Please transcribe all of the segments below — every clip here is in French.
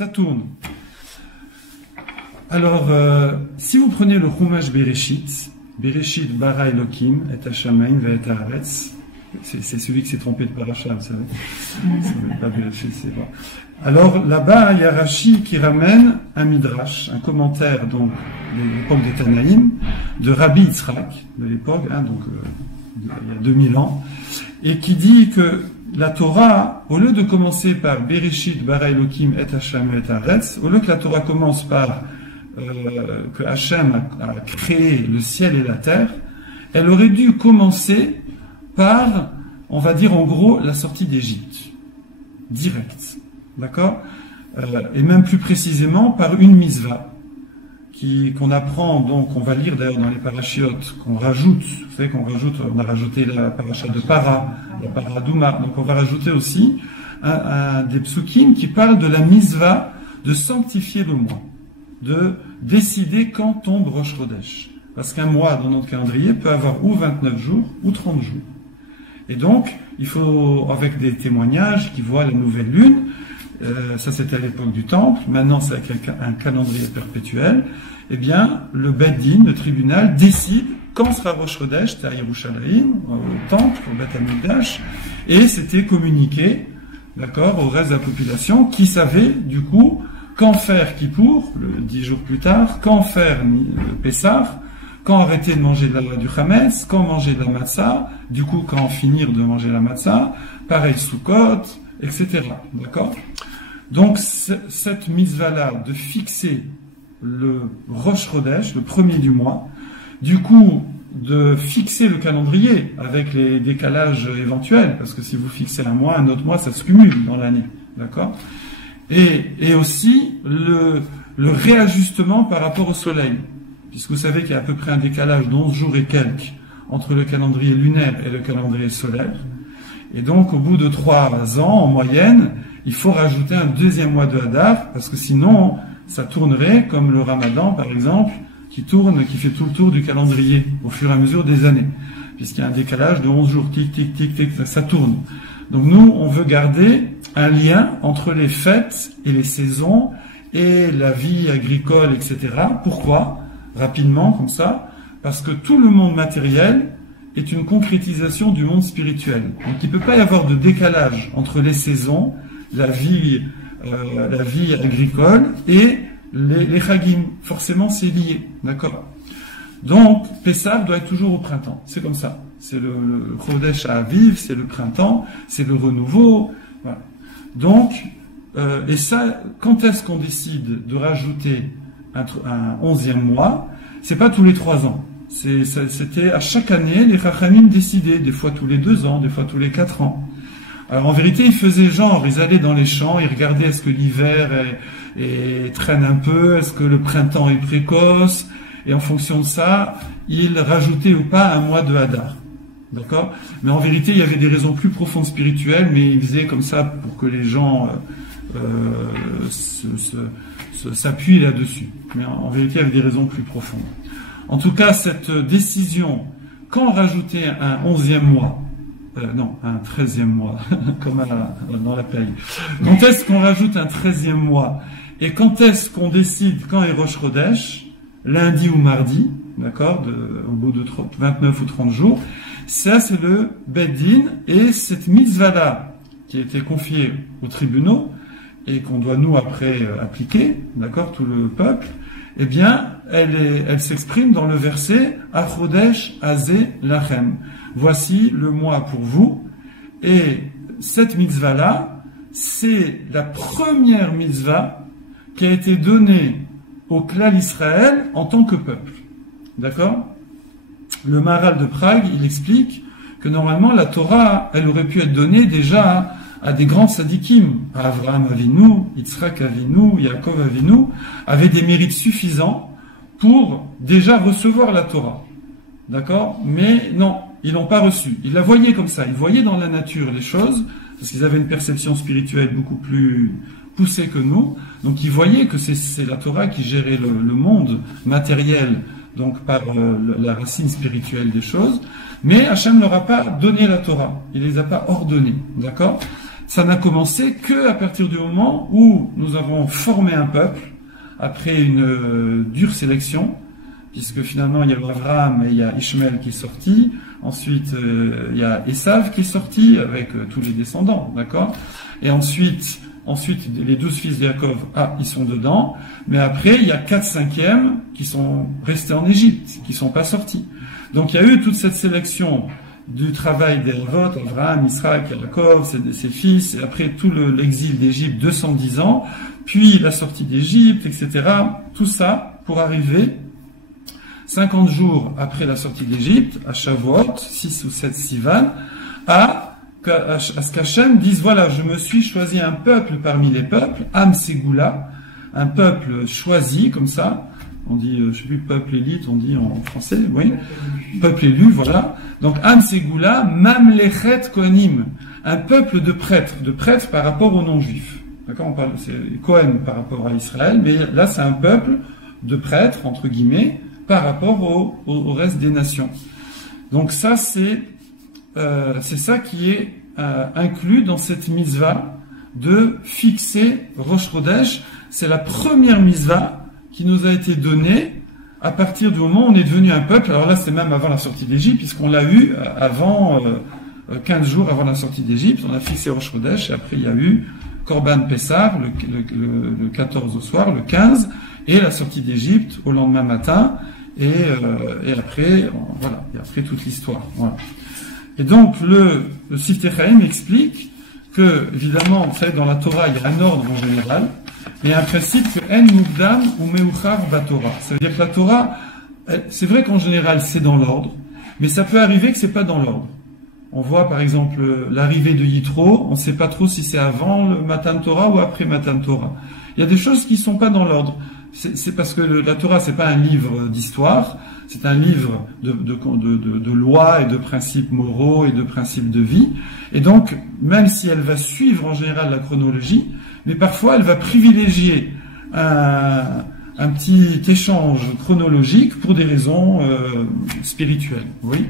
ça tourne. Alors, si vous prenez le Chumash Bereshit, Bereshit bara Elokim et Hashamayim ve'et haaretz, c'est celui qui s'est trompé de paracha, vous savez. C'est pas Bereshit, c'est bon. Alors là-bas, il y a Rashi qui ramène un midrash, un commentaire donc de l'époque des Tanaïm, de Rabbi Yitzhak, de l'époque, donc il y a 2000 ans, et qui dit que la Torah, au lieu de commencer par Bereshit bara Elokim et Hashamayim ve'et haaretz, au lieu que la Torah commence par que Hachem a créé le ciel et la terre, elle aurait dû commencer par, on va dire en gros, la sortie d'Égypte, direct, d'accord, et même plus précisément par une mitzvah qu'on apprend, donc on va lire d'ailleurs dans les parachiotes, qu'on rajoute, vous savez qu'on rajoute, on a rajouté la paracha de Para, la para d'Ouma, donc on va rajouter aussi des psukim qui parlent de la mitzvah de sanctifier le mois, de décider quand tombe Rosh Chodesh. Parce qu'un mois dans notre calendrier peut avoir ou 29 jours ou 30 jours. Et donc, il faut, avec des témoignages qui voient la nouvelle lune, ça c'était à l'époque du Temple, maintenant c'est avec un calendrier perpétuel, eh bien, le Beit Din, le tribunal, décide quand sera Rosh Chodesh, c'est à Yerushalayim, au Temple, au Beit HaMikdash, et c'était communiqué, d'accord, au reste de la population, qui savait, du coup, quand faire Kippour, 10 jours plus tard, quand faire le Pessah, quand arrêter de manger du Chametz, quand manger de la matzah, du coup quand finir de manger la matzah, pareil Sukkot, etc. D'accord? Donc cette mitzvah-là de fixer le Rosh Chodesh, le premier du mois, du coup de fixer le calendrier avec les décalages éventuels, parce que si vous fixez un mois, un autre mois, ça se cumule dans l'année. D'accord? Et aussi le réajustement par rapport au soleil, puisque vous savez qu'il y a à peu près un décalage d'11 jours et quelques entre le calendrier lunaire et le calendrier solaire. Et donc, au bout de 3 ans, en moyenne, il faut rajouter un deuxième mois de Hadar, parce que sinon, ça tournerait comme le Ramadan, par exemple, qui fait tout le tour du calendrier au fur et à mesure des années, puisqu'il y a un décalage de 11 jours, tic, tic, tic, tic, ça tourne. Donc nous, on veut garder un lien entre les fêtes et les saisons et la vie agricole, etc. Pourquoi? Rapidement, comme ça, parce que tout le monde matériel est une concrétisation du monde spirituel. Donc il ne peut pas y avoir de décalage entre les saisons, la vie agricole et les chagim. Forcément, c'est lié, d'accord? Donc, Pessah doit être toujours au printemps. C'est comme ça. C'est le Chodesh à Aviv, c'est le printemps, c'est le renouveau. Voilà. Donc, et ça, quand est-ce qu'on décide de rajouter un 11e mois? C'est pas tous les 3 ans. C'était à chaque année, les Chachamim décidaient, des fois tous les 2 ans, des fois tous les 4 ans. Alors en vérité, ils faisaient genre, ils allaient dans les champs, ils regardaient est-ce que l'hiver traîne un peu, est-ce que le printemps est précoce, et en fonction de ça, ils rajoutaient ou pas un mois de Hadar. D'accord? Mais en vérité, il y avait des raisons plus profondes spirituelles, mais ils faisaient comme ça pour que les gens s'appuient là-dessus. Mais en vérité, il y avait des raisons plus profondes. En tout cas, cette décision, quand rajouter un 11e mois, non, un 13e mois, comme dans la paye. Quand est-ce qu'on rajoute un 13e mois? Et quand est-ce qu'on décide quand est Rosh Chodesh? Lundi ou mardi, d'accord, au bout de 29 ou 30 jours. Ça, c'est le Beit Din, et cette mitzvah-là, qui a été confiée aux tribunaux, et qu'on doit nous après appliquer, d'accord, tout le peuple, eh bien, elle s'exprime dans le verset Achodesh Azeh Lachem. Voici le mois pour vous. Et cette mitzvah-là, c'est la première mitzvah qui a été donnée au Klal Israël en tant que peuple. D'accord? Le Maharal de Prague, il explique que normalement la Torah, elle aurait pu être donnée déjà à des grands sadikim. Avraham Avinu, Yitzhak Avinu, Yaakov Avinu, avaient des mérites suffisants pour déjà recevoir la Torah. D'accord? Mais non, ils l'ont pas reçue. Ils la voyaient comme ça. Ils voyaient dans la nature les choses, parce qu'ils avaient une perception spirituelle beaucoup plus poussée que nous. Donc ils voyaient que c'est la Torah qui gérait le monde matériel, donc par la racine spirituelle des choses. Mais Hachem ne leur a pas donné la Torah. Il les a pas ordonnées. D'accord? ça n'a commencé que à partir du moment où nous avons formé un peuple, après une dure sélection, puisque finalement il y a Abraham et il y a Ishmaël qui est sorti, ensuite il y a Esav qui est sorti avec tous les descendants, d'accord? Et ensuite les 12 fils de Yaakov, ils sont dedans, mais après il y a 4/5 qui sont restés en Égypte, qui sont pas sortis. Donc il y a eu toute cette sélection du travail des Avot, Abraham, Israël, Yaakov, ses fils, et après tout l'exil d'Égypte, 210 ans, puis la sortie d'Égypte, etc. Tout ça pour arriver 50 jours après la sortie d'Égypte, à Shavuot, 6 ou 7 Sivan, à ce qu'Hachem dise, voilà, je me suis choisi un peuple parmi les peuples, Am Ségoula, un peuple choisi, comme ça, on dit, je sais plus, peuple élite, on dit en français, oui, peuple élu, voilà. Donc, Am Ségoula, Mamlechet Kohanim, un peuple de prêtres par rapport aux non-juifs. D'accord, on parle, c'est Kohen par rapport à Israël, mais là, c'est un peuple de prêtres, entre guillemets, par rapport au reste des nations. Donc ça, c'est ça qui est inclus dans cette mitzvah de fixer Rosh Chodesh. C'est la première mitzvah qui nous a été donnée à partir du moment où on est devenu un peuple. Alors là, c'est même avant la sortie d'Égypte, puisqu'on l'a eu avant 15 jours avant la sortie d'Égypte. On a fixé Rosh Chodesh, et après il y a eu Korban Pessah, le 14 au soir, le 15, et la sortie d'Égypte au lendemain matin. Et après, voilà, et après toute l'histoire. Voilà. Et donc, le Siftei Chaim explique que, évidemment, vous savez, dans la Torah, il y a un ordre en général, et un principe que En Mukdam ou Meuchar Batorah. Ça veut dire que la Torah, c'est vrai qu'en général, c'est dans l'ordre, mais ça peut arriver que c'est pas dans l'ordre. On voit, par exemple, l'arrivée de Yitro, on ne sait pas trop si c'est avant le Matan Torah ou après Matan Torah. Il y a des choses qui sont pas dans l'ordre. C'est parce que la Torah, c'est pas un livre d'histoire, c'est un livre de lois et de principes moraux et de principes de vie. Et donc, même si elle va suivre en général la chronologie, mais parfois elle va privilégier un petit échange chronologique pour des raisons spirituelles. Oui.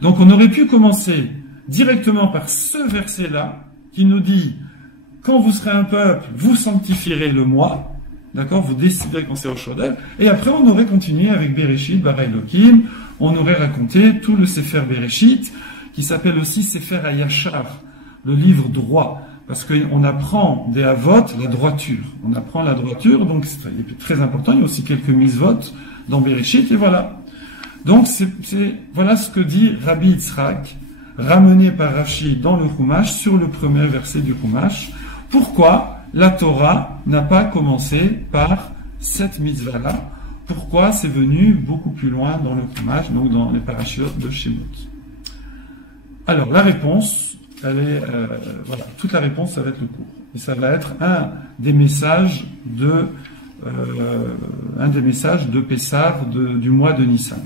Donc, on aurait pu commencer directement par ce verset-là qui nous dit « Quand vous serez un peuple, vous sanctifierez le moi ». D'accord, vous déciderez quand c'est au Chodesh, et après on aurait continué avec Bereshit, Bara Elokim, on aurait raconté tout le Sefer Bereshit, qui s'appelle aussi Sefer Hayashar, le livre droit, parce qu'on apprend des Avot la droiture. On apprend la droiture, donc c'est très important, il y a aussi quelques mitzvot dans Bereshit, et voilà. Donc voilà ce que dit Rabbi Yitzhak, ramené par Rashi dans le Chumash, sur le premier verset du Chumash. Pourquoi la Torah n'a pas commencé par cette mitzvah-là? Pourquoi c'est venu beaucoup plus loin dans le Chumash, donc dans les parachutes de Shemot? Alors, la réponse, elle est, voilà, toute la réponse, ça va être le cours. Et ça va être un des messages de Pessah du mois de Nissan.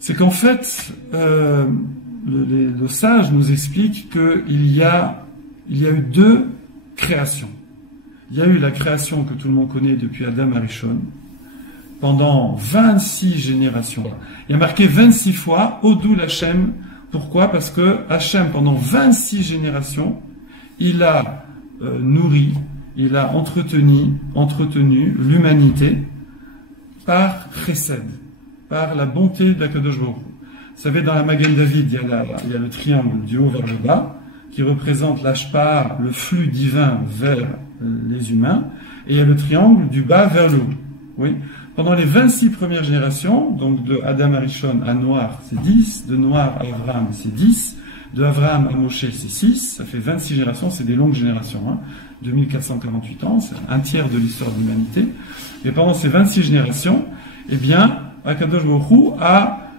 C'est qu'en fait, le sage nous explique qu'il y a eu deux création. Il y a eu la création que tout le monde connaît depuis Adam Arishon, pendant 26 générations. Il y a marqué 26 fois Odul Hashem. Pourquoi? Parce que Hashem, pendant 26 générations, il a nourri, il a entretenu l'humanité par chesed, par la bonté d'Akadosh Baruch Hu. Vous savez, dans la Magen David, il y a le triangle du haut vers le bas, qui représente l'ashpar, le flux divin vers les humains, et il y a le triangle du bas vers le haut. Oui. Pendant les 26 premières générations, donc de Adam Arishon à Noach, c'est 10, de Noach à Abraham, c'est 10, de Abraham à Moshe, c'est 6, ça fait 26 générations, c'est des longues générations, 2448 ans, c'est un tiers de l'histoire de l'humanité. Et pendant ces 26 générations, eh bien, Akadosh Baruch Hu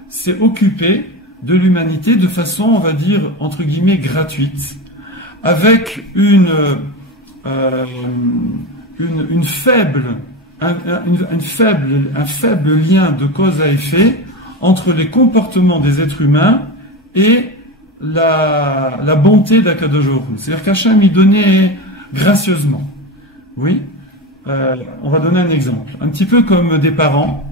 s'est occupé de l'humanité de façon, on va dire, entre guillemets, gratuite, avec un faible lien de cause à effet entre les comportements des êtres humains et la bonté d'Akadosh Baruch Hu. C'est-à-dire qu'Hachem y donnait gracieusement. Oui. On va donner un exemple. Un petit peu comme des parents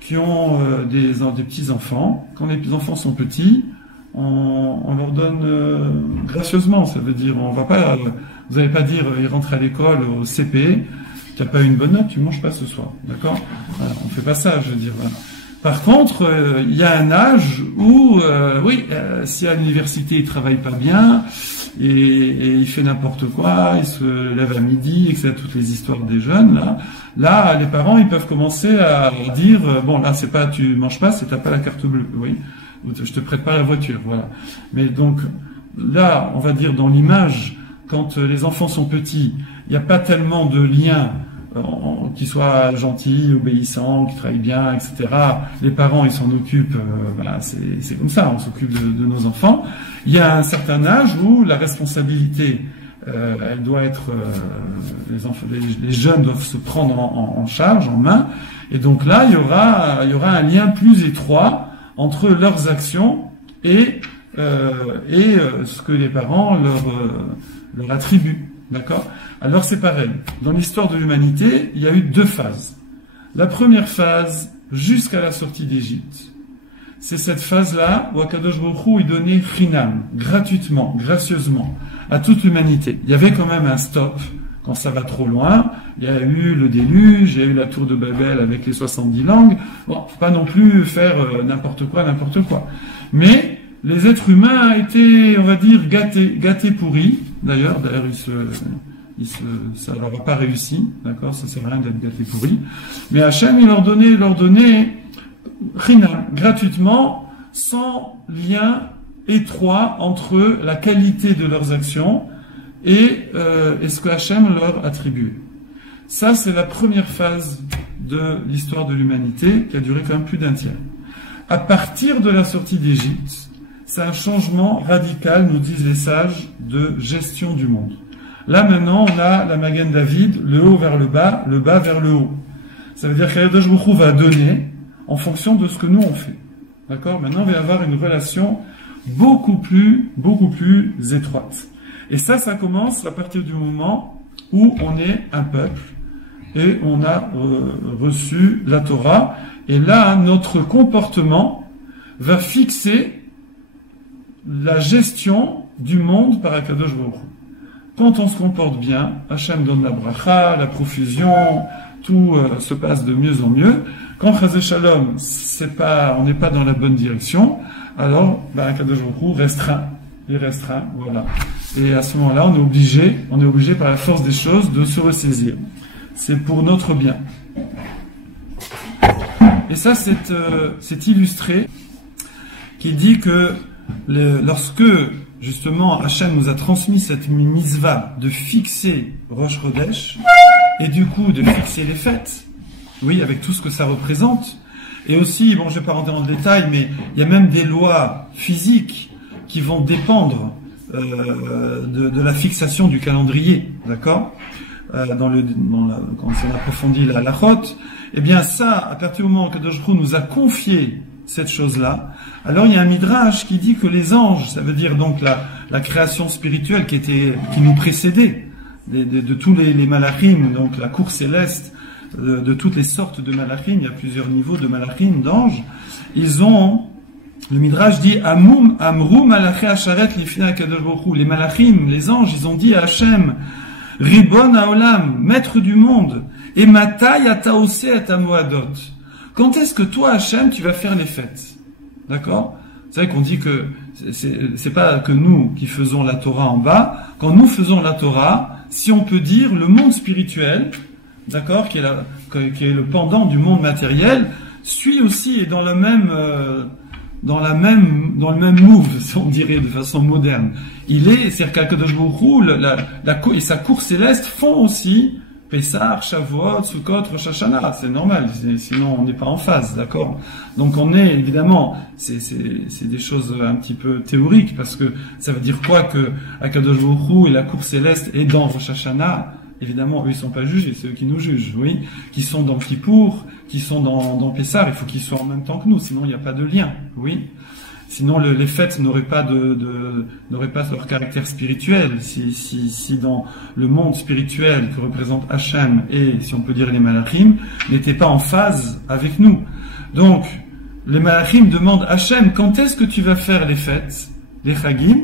qui ont des petits-enfants. Quand les petits-enfants sont petits, on leur donne gracieusement. Ça veut dire, on va pas, vous n'allez pas dire, il rentre à l'école au CP, tu n'as pas eu une bonne note, tu manges pas ce soir, d'accord? Voilà, on fait pas ça, je veux dire. Voilà. Par contre, il y a un âge où, si à l'université il travaille pas bien et il fait n'importe quoi, il se lève à midi, etc. Toutes les histoires des jeunes là, les parents ils peuvent commencer à dire bon là c'est pas tu manges pas, c'est t'as pas la carte bleue, oui, je te prête pas la voiture, voilà. Mais donc là, on va dire dans l'image, quand les enfants sont petits, il n'y a pas tellement de lien. Qui soient gentils, obéissants, qui travaillent bien, etc. Les parents, ils s'en occupent, c'est comme ça, on s'occupe de nos enfants. Il y a un certain âge où la responsabilité, elle doit être, les jeunes doivent se prendre en charge, en main, et donc là, il y aura un lien plus étroit entre leurs actions et ce que les parents leur attribuent. D'accord? Alors c'est pareil. Dans l'histoire de l'humanité, il y a eu deux phases. La première phase, jusqu'à la sortie d'Égypte, c'est cette phase-là où Akadosh Baruch Hu, il donnait chinam, gratuitement, gracieusement, à toute l'humanité. Il y avait quand même un stop quand ça va trop loin. Il y a eu le déluge, il y a eu la tour de Babel avec les 70 langues. Bon, faut pas non plus faire n'importe quoi. Mais les êtres humains étaient, on va dire, gâtés pourris. D'ailleurs, ça leur a pas réussi, d'accord, ça sert à rien d'être gâté pourri. Mais Hachem, il leur donnait chinam, gratuitement, sans lien étroit entre la qualité de leurs actions et ce que Hachem leur attribuait. Ça, c'est la première phase de l'histoire de l'humanité qui a duré quand même plus d'un tiers. À partir de la sortie d'Égypte, c'est un changement radical, nous disent les sages, de gestion du monde. Là, maintenant, on a la Magen David, le haut vers le bas vers le haut. Ça veut dire qu'Akadosh Baruch Hu va donner en fonction de ce que nous on fait. D'accord? Maintenant, on va avoir une relation beaucoup plus étroite. Et ça commence à partir du moment où on est un peuple et on a reçu la Torah. Et là, notre comportement va fixer la gestion du monde par Akadosh Baruch Hu. Quand on se comporte bien, Hachem donne la bracha, la profusion, tout se passe de mieux en mieux. Quand Chazé Shalom, on n'est pas dans la bonne direction, alors Akadosh Baruch Hu restreint, voilà. Et à ce moment-là, on est obligé par la force des choses de se ressaisir. C'est pour notre bien. Et ça, c'est illustré, qui dit que lorsque justement Hachem nous a transmis cette mitzvah de fixer Rosh Chodesh et du coup de fixer les fêtes, oui, avec tout ce que ça représente, et aussi, bon, je vais pas rentrer dans le détail, mais il y a même des lois physiques qui vont dépendre de la fixation du calendrier, d'accord, quand on approfondit la halachot, eh bien ça, à partir du moment où Kadosh Baruch Hu nous a confié cette chose-là, alors il y a un midrash qui dit que les anges, ça veut dire donc la création spirituelle qui nous précédait, de tous les malachim, donc la cour céleste, de toutes les sortes de malachim, il y a plusieurs niveaux de malachim, d'anges, le midrash dit Amru malaché asharet lifnei Akadosh Baruch Hu. Les malachim, les anges, ils ont dit à Hachem, Ribon haolam, maître du monde, et matai ata oseh et amoadot. Quand est-ce que toi, Hachem, tu vas faire les fêtes? D'accord? C'est vrai qu'on dit que c'est pas que nous qui faisons la Torah en bas. Quand nous faisons la Torah, si on peut dire, le monde spirituel, d'accord, qui est le pendant du monde matériel, suit aussi et dans le même move, si on dirait de façon moderne. C'est-à-dire qu'Akadosh Baruch Hu, et sa cour céleste font aussi Pessah, Shavuot, Sukkot, Rosh Hashanah, c'est normal, sinon on n'est pas en phase, d'accord? Donc on est, évidemment, c'est des choses un petit peu théoriques, parce que ça veut dire quoi que Akadosh Baruch Hu et la cour céleste est dans Rosh Hashanah? Évidemment, eux ils sont pas jugés, c'est eux qui nous jugent, oui, qui sont dans Kippour, qui sont dans Pessah, il faut qu'ils soient en même temps que nous, sinon il n'y a pas de lien, oui. Sinon, les fêtes n'auraient pas leur caractère spirituel. Si dans le monde spirituel que représente Hachem et, si on peut dire, les malachim, n'étaient pas en phase avec nous. Donc, les Malachim demandent Hachem, quand est-ce que tu vas faire les fêtes, les Chagim?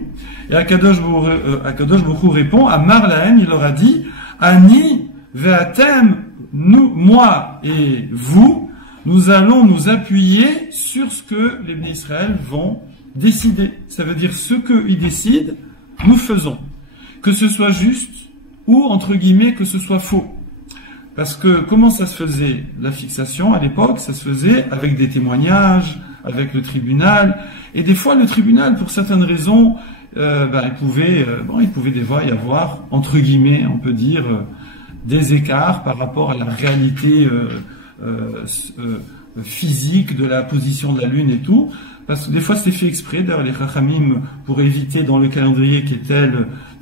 Et Akadosh Baruch Hu répond, Amar Lahem, il leur a dit, Ani ve'atem, nous, moi et vous, nous allons nous appuyer sur ce que les Bnei Israël vont décider. Ça veut dire ce qu'ils décident, nous faisons. Que ce soit juste ou, entre guillemets, que ce soit faux. Parce que comment ça se faisait, la fixation à l'époque? Ça se faisait avec des témoignages, avec le tribunal. Et des fois, le tribunal, pour certaines raisons, il pouvait des fois y avoir, entre guillemets, on peut dire, des écarts par rapport à la réalité physique de la position de la Lune et tout. Parce que des fois, c'est fait exprès. D'ailleurs, les Chachamim, pour éviter dans le calendrier qu'il y ait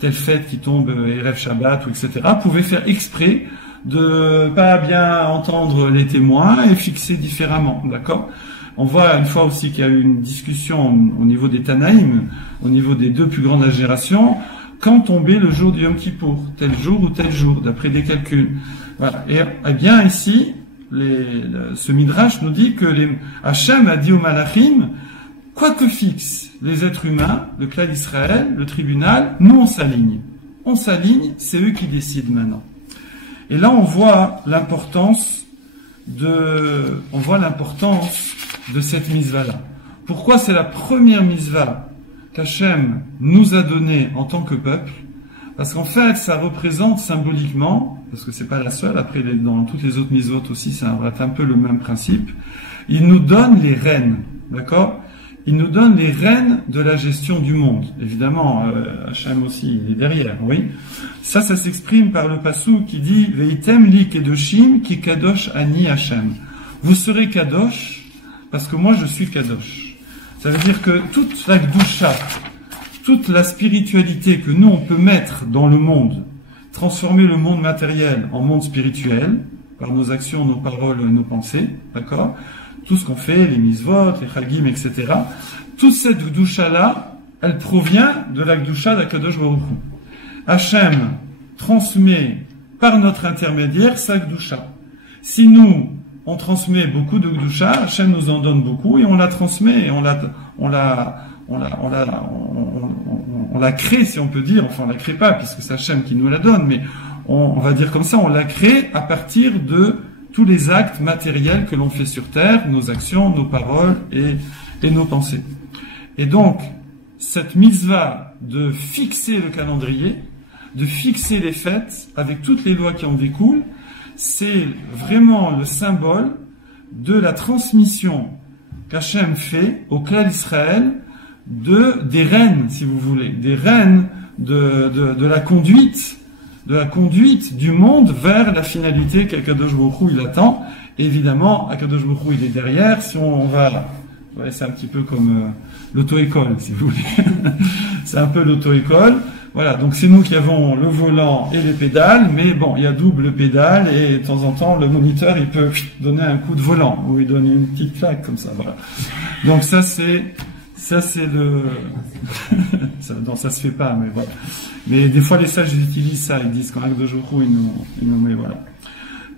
telle fête qui tombe, Erev Shabbat, ou etc., pouvaient faire exprès de pas bien entendre les témoins et fixer différemment, d'accord? On voit une fois aussi qu'il y a eu une discussion au niveau des Tanaïm, au niveau des deux plus grandes générations, quand tombait le jour du Yom Kippour, tel jour ou tel jour, d'après des calculs. Voilà. Et bien ici, ce Midrash nous dit que Hachem a dit aux Malachim, quoi que fixent les êtres humains, le clan d'Israël, le tribunal, nous on s'aligne. On s'aligne, c'est eux qui décident maintenant. Et là, on voit l'importance de cette mitzvah-là. Pourquoi c'est la première mitzvah qu'Hachem nous a donnée en tant que peuple? Parce qu'en fait, ça représente symboliquement, parce que c'est pas la seule, après dans toutes les autres mitzvot aussi, c'est un peu le même principe, il nous donne les rênes, d'accord? Il nous donne les rênes de la gestion du monde. Évidemment, Hachem aussi, il est derrière, oui. Ça s'exprime par le passou qui dit « Veitem li kedoshim ki kadosh ani Hachem ». Vous serez kadosh parce que moi je suis kadosh. Ça veut dire que toute la gdusha, toute la spiritualité que nous on peut mettre dans le monde, transformer le monde matériel en monde spirituel, par nos actions, nos paroles, nos pensées, d'accord ? Tout ce qu'on fait, les misvot, les chagim, etc. Toute cette gdusha-là, elle provient de la gdusha d'Akadosh Baruch Hu. Hachem transmet par notre intermédiaire sa gdusha. Si nous, on transmet beaucoup de gdusha, Hachem nous en donne beaucoup et on la transmet et on la crée, si on peut dire. Enfin, on la crée pas puisque c'est Hachem qui nous la donne, mais on va dire comme ça, on la crée à partir de tous les actes matériels que l'on fait sur terre, nos actions, nos paroles et nos pensées. Et donc, cette mitzvah de fixer le calendrier, de fixer les fêtes, avec toutes les lois qui en découlent, c'est vraiment le symbole de la transmission qu'Hachem fait au clan d'Israël des rênes, si vous voulez, des rênes de la conduite du monde vers la finalité qu'Akadosh Baruch Hu il attend. Et évidemment, Akadosh Baruch Hu il est derrière. Si on va, ouais, c'est un petit peu comme l'auto-école, si vous voulez. C'est un peu l'auto-école. Voilà, donc c'est nous qui avons le volant et les pédales, mais bon, il y a double pédale et de temps en temps, le moniteur, il peut donner un coup de volant ou il donne une petite claque comme ça, voilà. Donc ça c'est le... non, ça se fait pas, mais voilà. Mais des fois, les sages, ils utilisent ça, ils disent quand même de Jourou, ils nous met, voilà.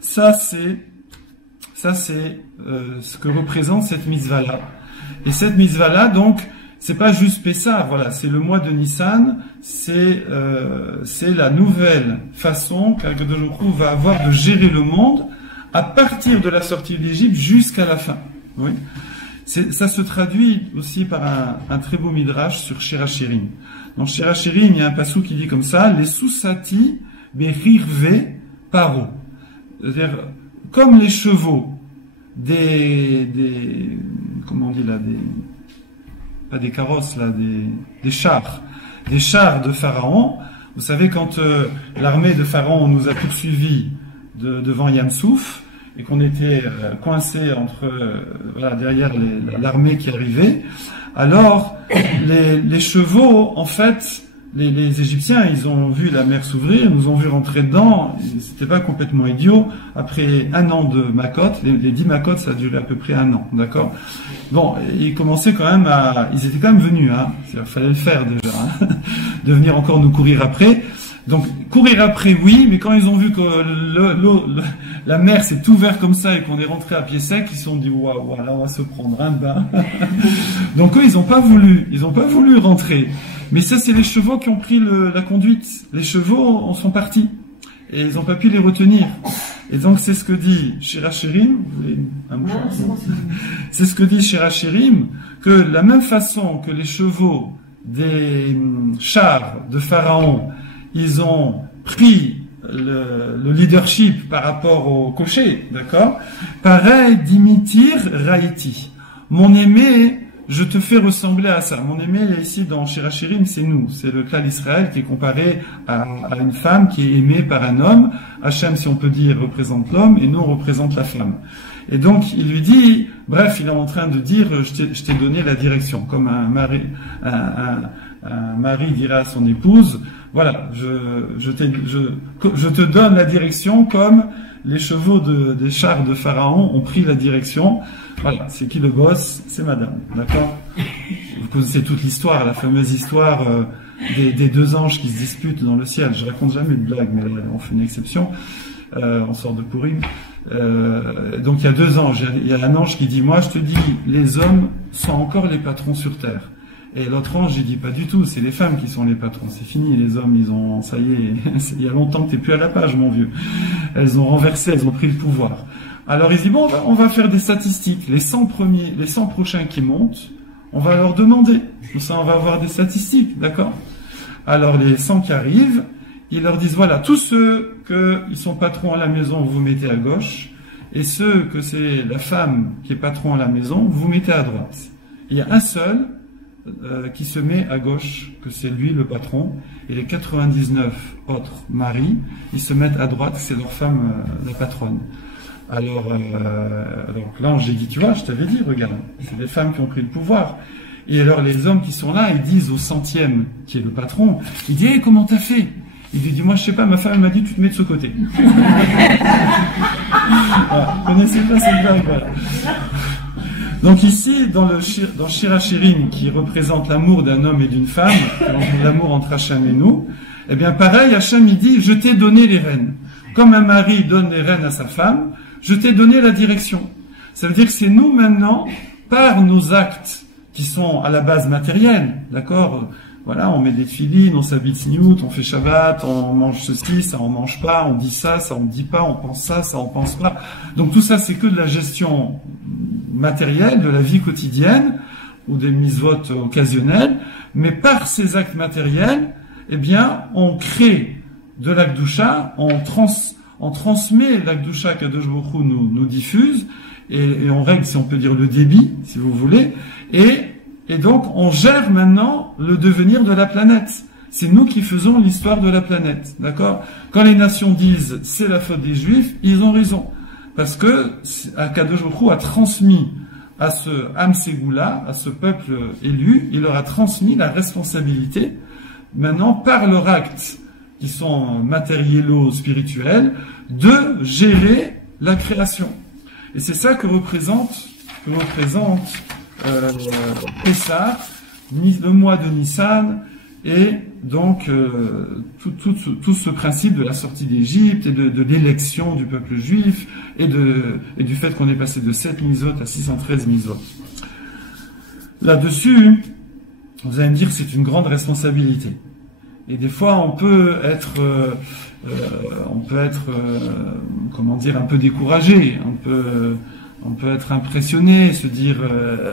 Ça c'est ce que représente cette mitzvah-là. Et cette mitzvah-là, donc, c'est pas juste Pessah, voilà, c'est le mois de Nissan, c'est la nouvelle façon qu'Akadosh Baruch Hu va avoir de gérer le monde à partir de la sortie d'Égypte jusqu'à la fin. Oui. Ça se traduit aussi par un très beau midrash sur Shir HaShirim. Dans Shir HaShirim, il y a un passou qui dit comme ça, les sousati berirve paro. C'est-à-dire, comme les chevaux comment on dit là, pas des carrosses là, des chars de Pharaon. Vous savez, quand l'armée de Pharaon nous a poursuivis devant Yamsouf et qu'on était coincés derrière l'armée qui arrivait, alors les chevaux, en fait, les Égyptiens, ils ont vu la mer s'ouvrir, nous ont vu rentrer dedans, c'était pas complètement idiot. Après un an de Makot, les 10 Makot, ça a duré à peu près un an, d'accord? Bon, ils commençaient quand même ils étaient quand même venus, hein. Il fallait le faire déjà, hein, de venir encore nous courir après. Donc courir après, oui, mais quand ils ont vu que la mer s'est ouverte comme ça et qu'on est rentré à pied sec, ils se sont dit waouh, là on va se prendre un bain. Donc eux, ils n'ont pas voulu rentrer. Mais ça, c'est les chevaux qui ont pris la conduite. Les chevaux en sont partis et ils n'ont pas pu les retenir. Et donc c'est ce que dit Shirachirim. C'est ce que dit Shirachirim, que la même façon que les chevaux des chars de Pharaon, ils ont pris le leadership par rapport au cocher, d'accord? Pareil, d'imitir Raïti. Mon aimé, je te fais ressembler à ça. Mon aimé, ici, dans Shirachirim, c'est nous. C'est le clan d'Israël qui est comparé à une femme qui est aimée par un homme. Hachem, si on peut dire, représente l'homme et nous, on représente la femme. Et donc, il lui dit, bref, il est en train de dire, je t'ai donné la direction. Comme un mari dirait à son épouse, voilà, je te donne la direction comme les chevaux des chars de Pharaon ont pris la direction. Voilà, c'est qui le boss? C'est madame, d'accord? Vous connaissez toute l'histoire, la fameuse histoire des deux anges qui se disputent dans le ciel. Je raconte jamais de blague, mais là, on fait une exception. On sort de Purim. Donc il y a deux anges. Il y a un ange qui dit, moi je te dis, les hommes sont encore les patrons sur terre. Et l'autre ange, il dit pas du tout, c'est les femmes qui sont les patrons. C'est fini, les hommes, ça y est, il y a longtemps que t'es plus à la page, mon vieux. Elles ont renversé, elles ont pris le pouvoir. Alors il dit, bon, on va faire des statistiques. Les 100 prochains qui montent, on va leur demander. Comme ça, on va avoir des statistiques, d'accord? Alors les 100 qui arrivent, ils leur disent, voilà, tous ceux qui sont patrons à la maison, vous mettez à gauche. Et ceux que c'est la femme qui est patron à la maison, vous mettez à droite. Il y a un seul qui se met à gauche, que c'est lui le patron, et les 99 autres maris, ils se mettent à droite, c'est leur femme la patronne. Alors là, j'ai dit, tu vois, je t'avais dit, regarde, c'est les femmes qui ont pris le pouvoir. Et alors les hommes qui sont là, ils disent au 100e, qui est le patron, il dit, hey, comment t'as fait? Il lui dit, moi je sais pas, ma femme m'a dit, tu te mets de ce côté. Voilà, vous connaissez pas cette blague, voilà. Donc ici, dans Shirachirim, qui représente l'amour d'un homme et d'une femme, l'amour entre Hachem et nous, eh bien pareil, Hachem il dit, je t'ai donné les rênes. Comme un mari donne les rênes à sa femme, je t'ai donné la direction. Ça veut dire que c'est nous maintenant, par nos actes qui sont à la base matérielle, d'accord? Voilà, on met des tefilines, on s'habille tzniut, on fait Shabbat, on mange ceci, ça on mange pas, on dit ça on dit pas, on pense ça on pense pas. Donc tout ça c'est que de la gestion matérielle, de la vie quotidienne, ou des mitzvot occasionnelles, mais par ces actes matériels, eh bien, on crée de l'Akdusha, on transmet l'Akdusha qu'Akadosh Baruch Hu nous diffuse, et on règle, si on peut dire, le débit, si vous voulez, et donc, on gère maintenant le devenir de la planète. C'est nous qui faisons l'histoire de la planète, d'accord? Quand les nations disent c'est la faute des Juifs, ils ont raison. Parce que Akadosh Baruch Hu a transmis à ce Am Ségoula, à ce peuple élu, il leur a transmis la responsabilité, maintenant, par leurs actes qui sont matérielo-spirituels, de gérer la création. Et c'est ça que représente Pessah, le mois de Nissan, et donc tout ce principe de la sortie d'Égypte et de l'élection du peuple juif et du fait qu'on est passé de 7 misot à 613 misot. Là-dessus, vous allez me dire que c'est une grande responsabilité. Et des fois, on peut être comment dire, un peu découragé, on peut être impressionné, se dire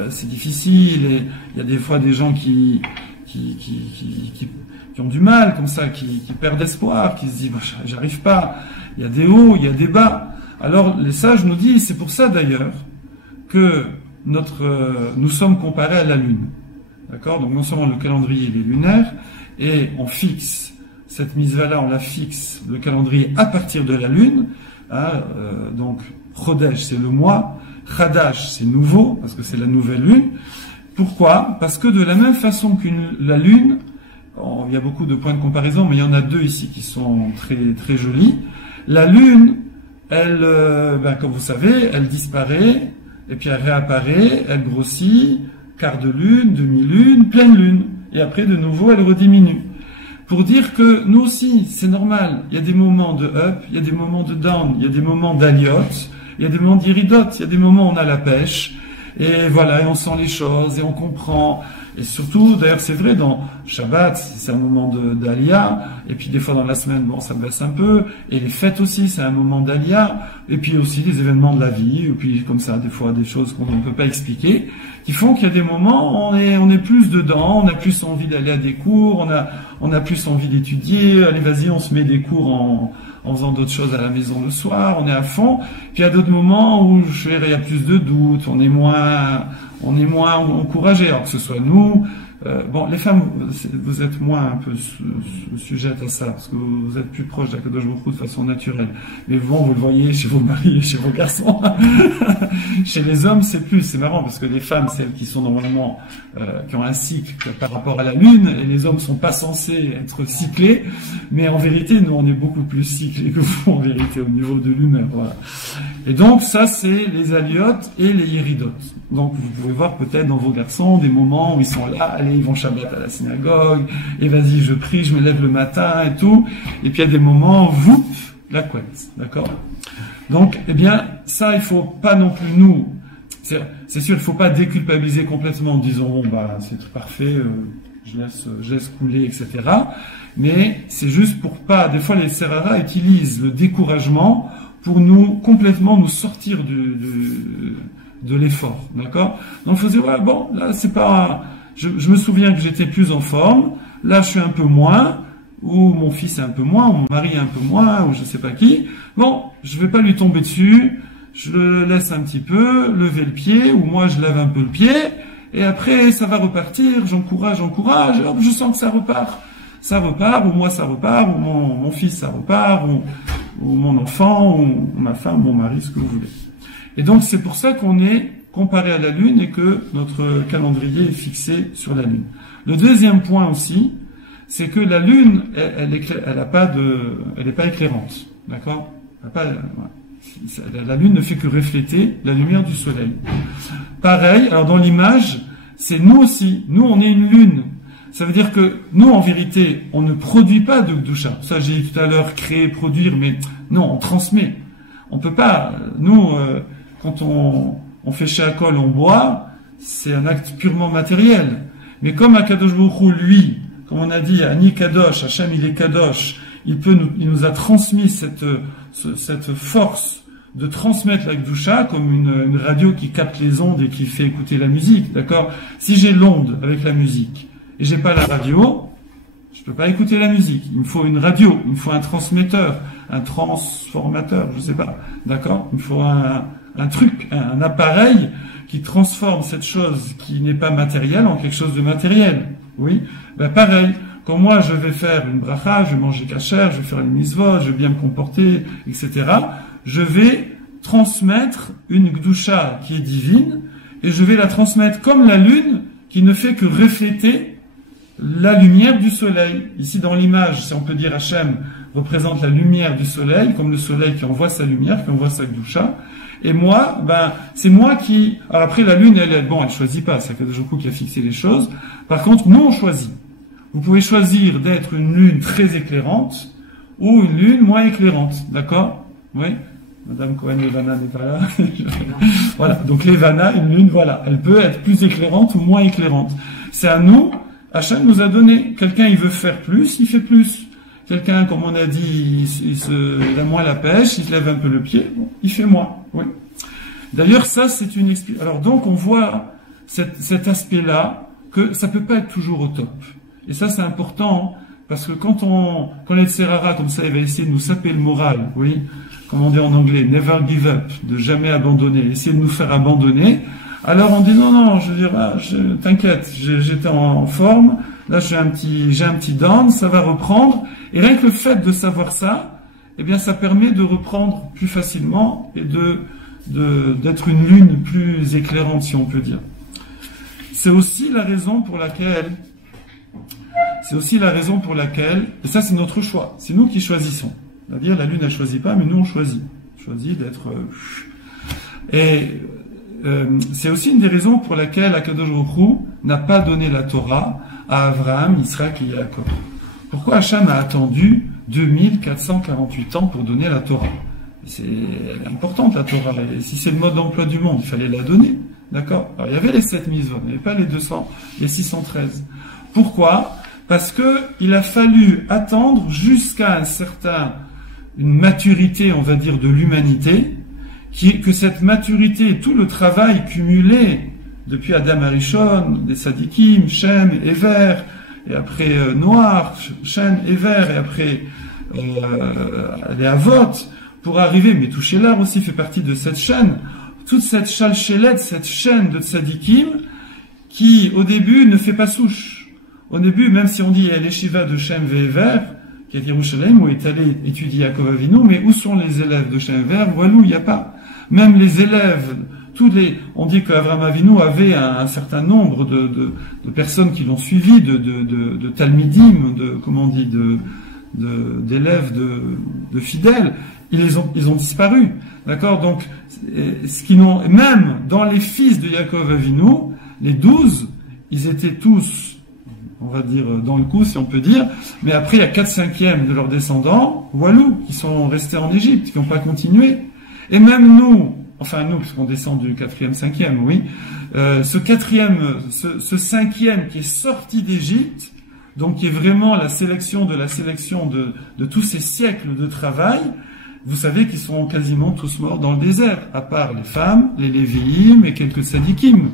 c'est difficile, et il y a des fois des gens qui ont du mal comme ça, qui perdent espoir, qui se disent j'arrive pas. Il y a des hauts, il y a des bas. Alors les sages nous disent, c'est pour ça d'ailleurs que nous sommes comparés à la Lune. D'accord? Donc non seulement le calendrier il est lunaire, et on fixe cette mitzvah-là, on la fixe le calendrier à partir de la Lune. Donc Chodesh c'est le mois, Chadash c'est nouveau parce que c'est la nouvelle lune. Pourquoi? Parce que de la même façon que la lune, il y a beaucoup de points de comparaison, mais il y en a deux ici qui sont très très jolis. La lune, elle, comme vous savez, elle disparaît et puis elle réapparaît, elle grossit, quart de lune, demi-lune, pleine lune, et après de nouveau elle rediminue. pour dire que nous aussi, c'est normal. Il y a des moments de up, il y a des moments de down, il y a des moments d'aliotes, il y a des moments d'iridotes, il y a des moments où on a la pêche. Et voilà, et on sent les choses, et on comprend. Et surtout, d'ailleurs, c'est vrai, dans Shabbat, c'est un moment d'Aliyah, et puis des fois dans la semaine, bon, ça baisse un peu, et les fêtes aussi, c'est un moment d'Aliyah, et puis aussi les événements de la vie, et puis comme ça, des fois, des choses qu'on ne peut pas expliquer, qui font qu'il y a des moments, on est plus dedans, on a plus envie d'aller à des cours, on a plus envie d'étudier, allez, vas-y, on se met des cours en faisant d'autres choses à la maison le soir, on est à fond. Puis il y a d'autres moments où il y a plus de doutes, on est moins encouragé, alors que ce soit nous. Bon, les femmes, vous êtes moins un peu sujettes à ça, parce que vous êtes plus proches d'Akadosh Baruch Hu de façon naturelle. Mais bon, vous le voyez chez vos maris, chez vos garçons. Chez les hommes, c'est marrant, parce que les femmes, celles qui sont normalement, qui ont un cycle par rapport à la lune, et les hommes sont pas censés être cyclés, mais en vérité, nous, on est beaucoup plus cyclés que vous, en vérité, au niveau de l'humeur, voilà. Et donc, ça, c'est les aliotes et les iridotes. Donc, vous pouvez voir peut-être dans vos garçons des moments où ils sont là, allez, ils vont Shabbat à la synagogue, et vas-y, je prie, je me lève le matin et tout. Et puis, il y a des moments, vous, la couette, d'accord? Donc, eh bien, ça, il faut pas non plus nous, c'est sûr, il faut pas déculpabiliser complètement en disant, bon, bah, c'est parfait, je laisse couler, etc. Mais c'est juste pour pas, des fois, les Serara utilisent le découragement pour complètement nous sortir de l'effort, d'accord? Donc, il faut dire, ouais, bon, là, c'est pas, je me souviens que j'étais plus en forme, là, je suis un peu moins, ou mon fils est un peu moins, ou mon mari est un peu moins, ou je sais pas qui. Bon, je vais pas lui tomber dessus, je le laisse un petit peu, lever le pied, ou moi, je lève un peu le pied, et après, ça va repartir, j'encourage, et hop, je sens que ça repart, ou moi, ça repart, ou mon fils, ça repart, ou mon enfant, ou ma femme, mon mari, ce que vous voulez. Et donc, c'est pour ça qu'on est comparé à la Lune et que notre calendrier est fixé sur la Lune. Le deuxième point aussi, c'est que la Lune, elle est pas éclairante. D'accord? La Lune ne fait que refléter la lumière du Soleil. Pareil, alors dans l'image, c'est nous aussi. Nous, on est une Lune. Ça veut dire que nous, en vérité, on ne produit pas de Gdusha. Ça, j'ai dit tout à l'heure, créer, produire, mais non, on transmet. On peut pas. Nous, quand on fait Sheakol, on boit, c'est un acte purement matériel. Mais comme Akadosh Baruch Hu, lui, comme on a dit, Ani Kadosh, Hachem, il est Kadosh, il nous a transmis cette force de transmettre la Gdusha comme une radio qui capte les ondes et qui fait écouter la musique, d'accord? Si j'ai l'onde avec la musique, et j'ai pas la radio, je peux pas écouter la musique. Il me faut une radio, il me faut un transmetteur, un transformateur, je sais pas, d'accord? Il me faut un truc, un appareil qui transforme cette chose qui n'est pas matérielle en quelque chose de matériel. Oui? Ben pareil, quand moi je vais faire une bracha, je vais manger kasher, je vais faire une mitzvot, je vais bien me comporter, etc., je vais transmettre une gdusha qui est divine, et je vais la transmettre comme la lune qui ne fait que refléter la lumière du soleil. Ici dans l'image, si on peut dire Hachem représente la lumière du soleil, comme le soleil qui envoie sa lumière, qui envoie sa gdusha. Et moi, c'est moi qui... Alors après, la lune, elle choisit pas, c'est Akadosh Baruch Hu qui a fixé les choses. Par contre, nous, on choisit. Vous pouvez choisir d'être une lune très éclairante ou une lune moins éclairante, d'accord? Oui? Madame Cohen Levana n'est pas là. Voilà, donc Levana, une lune, voilà, elle peut être plus éclairante ou moins éclairante. C'est à nous, Hachem nous a donné. Quelqu'un, il veut faire plus, il fait plus. Quelqu'un, comme on a dit, il a moins la pêche, il se lève un peu le pied, bon, il fait moins. Oui. D'ailleurs, ça, c'est une explication. Alors donc, on voit cet aspect-là, que ça peut pas être toujours au top. Et ça, c'est important, parce que quand les Tserara, comme ça, il va essayer de nous saper le moral, oui, comme on dit en anglais, never give up, de jamais abandonner, essayer de nous faire abandonner, alors on dit non, je veux dire, t'inquiète, j'étais en forme, là j'ai un petit down, ça va reprendre, et rien que le fait de savoir ça, eh bien ça permet de reprendre plus facilement et d'être une lune plus éclairante, si on peut dire. C'est aussi la raison pour laquelle, et ça c'est notre choix, c'est nous qui choisissons. C'est-à-dire la lune elle choisit pas, mais nous on choisit. On choisit d'être... c'est aussi une des raisons pour laquelle Akadosh Baruch Hu n'a pas donné la Torah à Abraham, Yitzhak et Yaakov. Pourquoi Hacham a attendu 2448 ans pour donner la Torah? C'est importante la Torah. Et si c'est le mode d'emploi du monde, il fallait la donner. D'accord? Alors il y avait les 7 mitzvot, il n'y avait pas les 200, les 613. Pourquoi? Parce que il a fallu attendre jusqu'à une maturité, on va dire, de l'humanité, que cette maturité et tout le travail cumulé depuis Adam Arishon, des Sadikim, Shem, Ever, et après Noir, Shem, Ever, et après les Avot, pour arriver, mais Touchélar aussi fait partie de cette chaîne, toute cette chalchelette, cette chaîne de Tzadikim, qui au début ne fait pas souche. Au début, même si on dit il y a l'Eshiva de Shem Ve'ever, qui est à Yerushalayim, où est allé étudier Yaakov Avinu, mais où sont les élèves de Shem Ve'ever? Voilà, il n'y a pas. Même les élèves, on dit qu'Avraham Avinu avait un certain nombre de personnes qui l'ont suivi, de talmidim, d'élèves, de fidèles. Ils ont disparu. D'accord? Donc, même dans les fils de Yaakov Avinu, les 12, ils étaient tous, on va dire, dans le coup, si on peut dire, mais après, il y a 4/5 de leurs descendants, Walou, qui sont restés en Égypte, qui n'ont pas continué. Et même nous, puisqu'on descend du 4e, 5e, oui, ce 5e qui est sorti d'Égypte, donc qui est vraiment la sélection de tous ces siècles de travail, vous savez qu'ils sont quasiment tous morts dans le désert, à part les femmes, les Lévi'im et quelques Sadikim.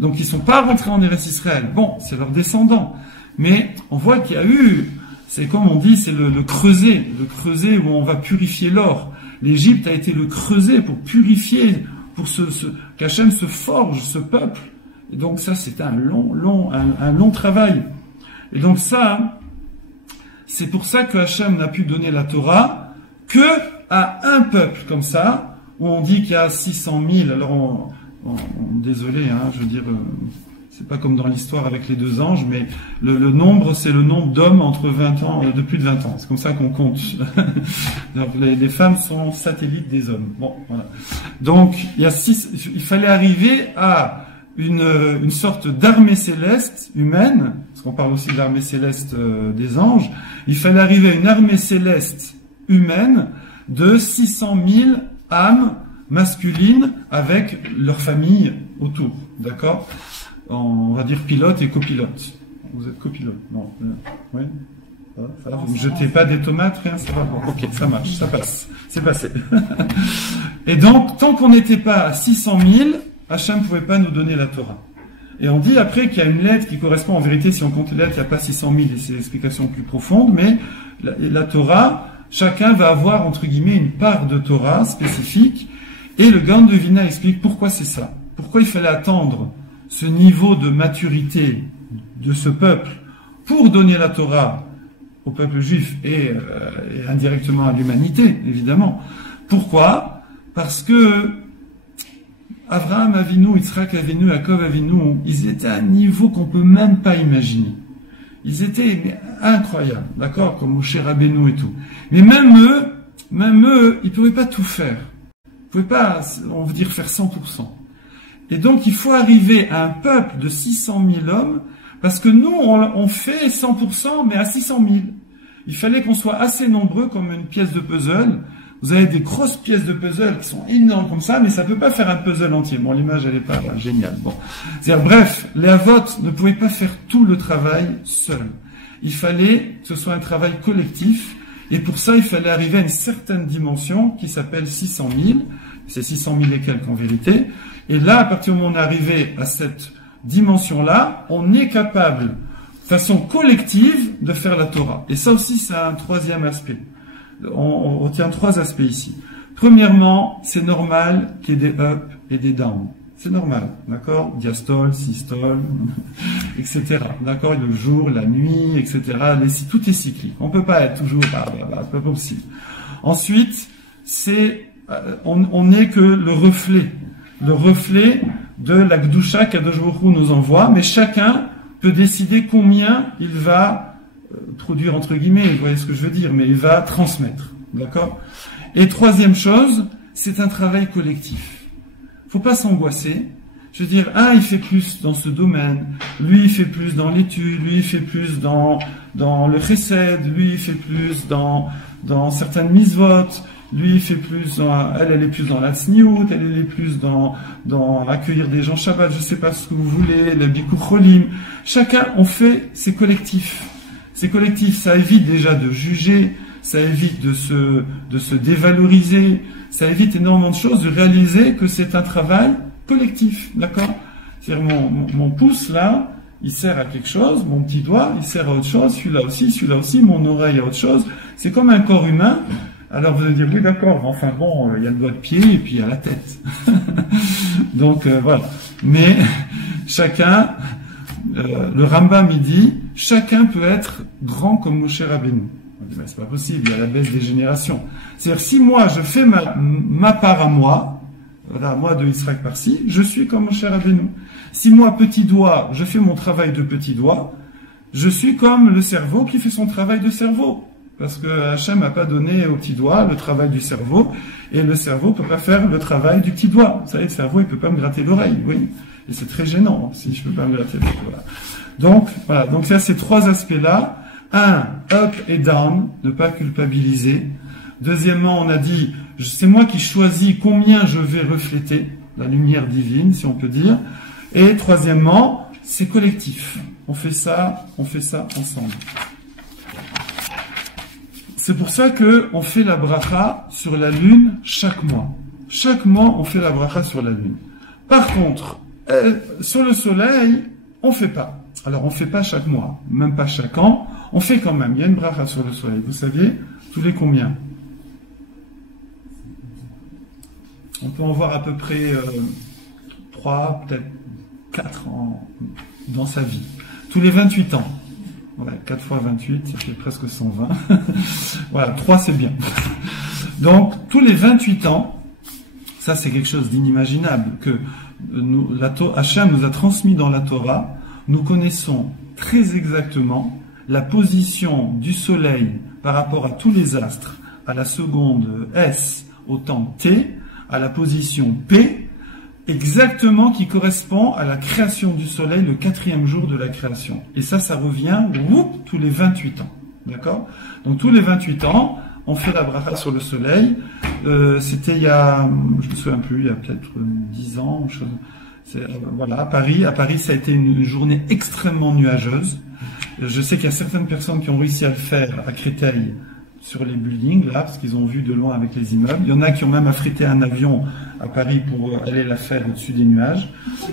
Donc ils sont pas rentrés en Eretz Israël. Bon, c'est leurs descendants. Mais on voit qu'il y a eu, c'est comme on dit, c'est le creuset où on va purifier l'or. L'Égypte a été le creuset pour purifier, pour qu'Hachem se forge ce peuple. Et donc ça, c'est un long travail. Et donc ça, c'est pour ça que Hachem n'a pu donner la Torah que à un peuple comme ça, où on dit qu'il y a 600 000. Alors, désolé, hein, je veux dire, c'est pas comme dans l'histoire avec les 2 anges, mais le nombre, c'est le nombre d'hommes entre 20 ans, de plus de 20 ans. C'est comme ça qu'on compte. Donc, les femmes sont satellites des hommes. Bon, voilà. Donc, il fallait arriver à une sorte d'armée céleste humaine, parce qu'on parle aussi de l'armée céleste des anges. Il fallait arriver à une armée céleste humaine de 600 000 âmes masculines avec leur famille autour. D'accord? On va dire pilote et copilote. Vous êtes copilote? Non. Oui? Ça va? Vous ne jetez pas des tomates, rien? Ça va? Bon, ok, ça marche, ça passe. C'est passé. Et donc, tant qu'on n'était pas à 600 000, Hachem ne pouvait pas nous donner la Torah. Et on dit après qu'il y a une lettre qui correspond, en vérité, si on compte les lettres, il n'y a pas 600 000, et c'est l'explication plus profonde, mais la Torah, chacun va avoir, entre guillemets, une part de Torah spécifique, et le Gaon de Vilna explique pourquoi c'est ça. Pourquoi il fallait attendre ce niveau de maturité de ce peuple pour donner la Torah au peuple juif et indirectement à l'humanité, évidemment. Pourquoi? Parce que Avraham Avinu, Yitzhak Avinu, Yaakov Avinu, ils étaient à un niveau qu'on peut même pas imaginer. Ils étaient incroyables, d'accord, comme Moshe Rabbeinu et tout. Mais même eux, ils pouvaient pas tout faire. Ils pouvaient pas, on veut dire, faire 100%. Et donc, il faut arriver à un peuple de 600 000 hommes, parce que nous, on fait 100%, mais à 600 000. Il fallait qu'on soit assez nombreux comme une pièce de puzzle. Vous avez des grosses pièces de puzzle qui sont énormes comme ça, mais ça peut pas faire un puzzle entier. Bon, l'image, elle est pas géniale. Bon. C'est-à-dire, bref, les Avot ne pouvaient pas faire tout le travail seuls. Il fallait que ce soit un travail collectif, et pour ça, il fallait arriver à une certaine dimension qui s'appelle 600 000. C'est 600 000 et quelques en vérité. Et là, à partir du moment où on est arrivé à cette dimension-là, on est capable, de façon collective, de faire la Torah. Et ça aussi, c'est un troisième aspect. On retient 3 aspects ici. Premièrement, c'est normal qu'il y ait des ups et des downs. C'est normal, d'accord? Diastole, systole, etc. D'accord? Le jour, la nuit, etc. Tout est cyclique. On peut pas être toujours, c'est pas possible. Ensuite, on n'est que le reflet de la Gdusha qu'Akadosh Baruch Hu nous envoie, mais chacun peut décider combien il va produire, entre guillemets, vous voyez ce que je veux dire, mais il va transmettre, d'accord? Et troisième chose, c'est un travail collectif. Faut pas s'angoisser. Je veux dire, un, il fait plus dans ce domaine, lui, il fait plus dans l'étude, lui, il fait plus dans le chesed, lui, il fait plus dans certaines mitzvot, lui, il fait plus elle est plus dans la tzniout, elle est plus dans accueillir des gens Shabbat, je sais pas ce que vous voulez, le bikur cholim. Chacun, on fait, c'est collectif. C'est collectif, ça évite déjà de juger, ça évite de se dévaloriser, ça évite énormément de choses, de réaliser que c'est un travail collectif, d'accord? C'est-à-dire mon pouce là, il sert à quelque chose, mon petit doigt, il sert à autre chose, celui-là aussi, mon oreille à autre chose. C'est comme un corps humain. Alors vous allez dire, oui d'accord, enfin bon, il y a le doigt de pied et puis il y a la tête. Donc voilà. Mais chacun, le Rambam il dit, chacun peut être grand comme Moshe Rabbeinu. On dit, mais c'est pas possible, il y a la baisse des générations. C'est-à-dire, si moi je fais ma part à moi, voilà, moi de Yitzhak par-ci, je suis comme Moshe Rabbeinu. Si moi, petit doigt, je fais mon travail de petit doigt, je suis comme le cerveau qui fait son travail de cerveau. Parce que Hachem n'a pas donné au petit doigt le travail du cerveau, et le cerveau peut pas faire le travail du petit doigt. Vous savez, le cerveau, il peut pas me gratter l'oreille, oui. Et c'est très gênant, si je peux pas me gratter l'oreille. Voilà. Donc, voilà. Donc, il y a ces trois aspects-là. Un, up et down, ne pas culpabiliser. Deuxièmement, on a dit, c'est moi qui choisis combien je vais refléter la lumière divine, si on peut dire. Et troisièmement, c'est collectif. On fait ça ensemble. C'est pour ça que on fait la bracha sur la lune chaque mois. Chaque mois, on fait la bracha sur la lune. Par contre, sur le soleil, on fait pas. Alors, on fait pas chaque mois, même pas chaque an. On fait quand même. Il y a une bracha sur le soleil. Vous saviez, tous les combien? On peut en voir à peu près 3, peut-être 4 dans sa vie. Tous les 28 ans. Voilà, 4 fois 28, ça fait presque 120. Voilà, 3 c'est bien. Donc, tous les 28 ans, ça c'est quelque chose d'inimaginable, que Hachem nous a transmis dans la Torah. Nous connaissons très exactement la position du soleil par rapport à tous les astres, à la seconde S, au temps T, à la position P, exactement qui correspond à la création du soleil, le 4e jour de la création. Et ça revient tous les 28 ans. D'accord? Donc tous les 28 ans, on fait la bracha sur le soleil. C'était il y a, je me souviens plus, il y a peut-être 10 ans. Voilà, à Paris. À Paris, ça a été une journée extrêmement nuageuse. Je sais qu'il y a certaines personnes qui ont réussi à le faire à Créteil, sur les buildings, là, parce qu'ils ont vu de loin avec les immeubles. Il y en a qui ont même affrété un avion à Paris pour aller la faire au-dessus des nuages.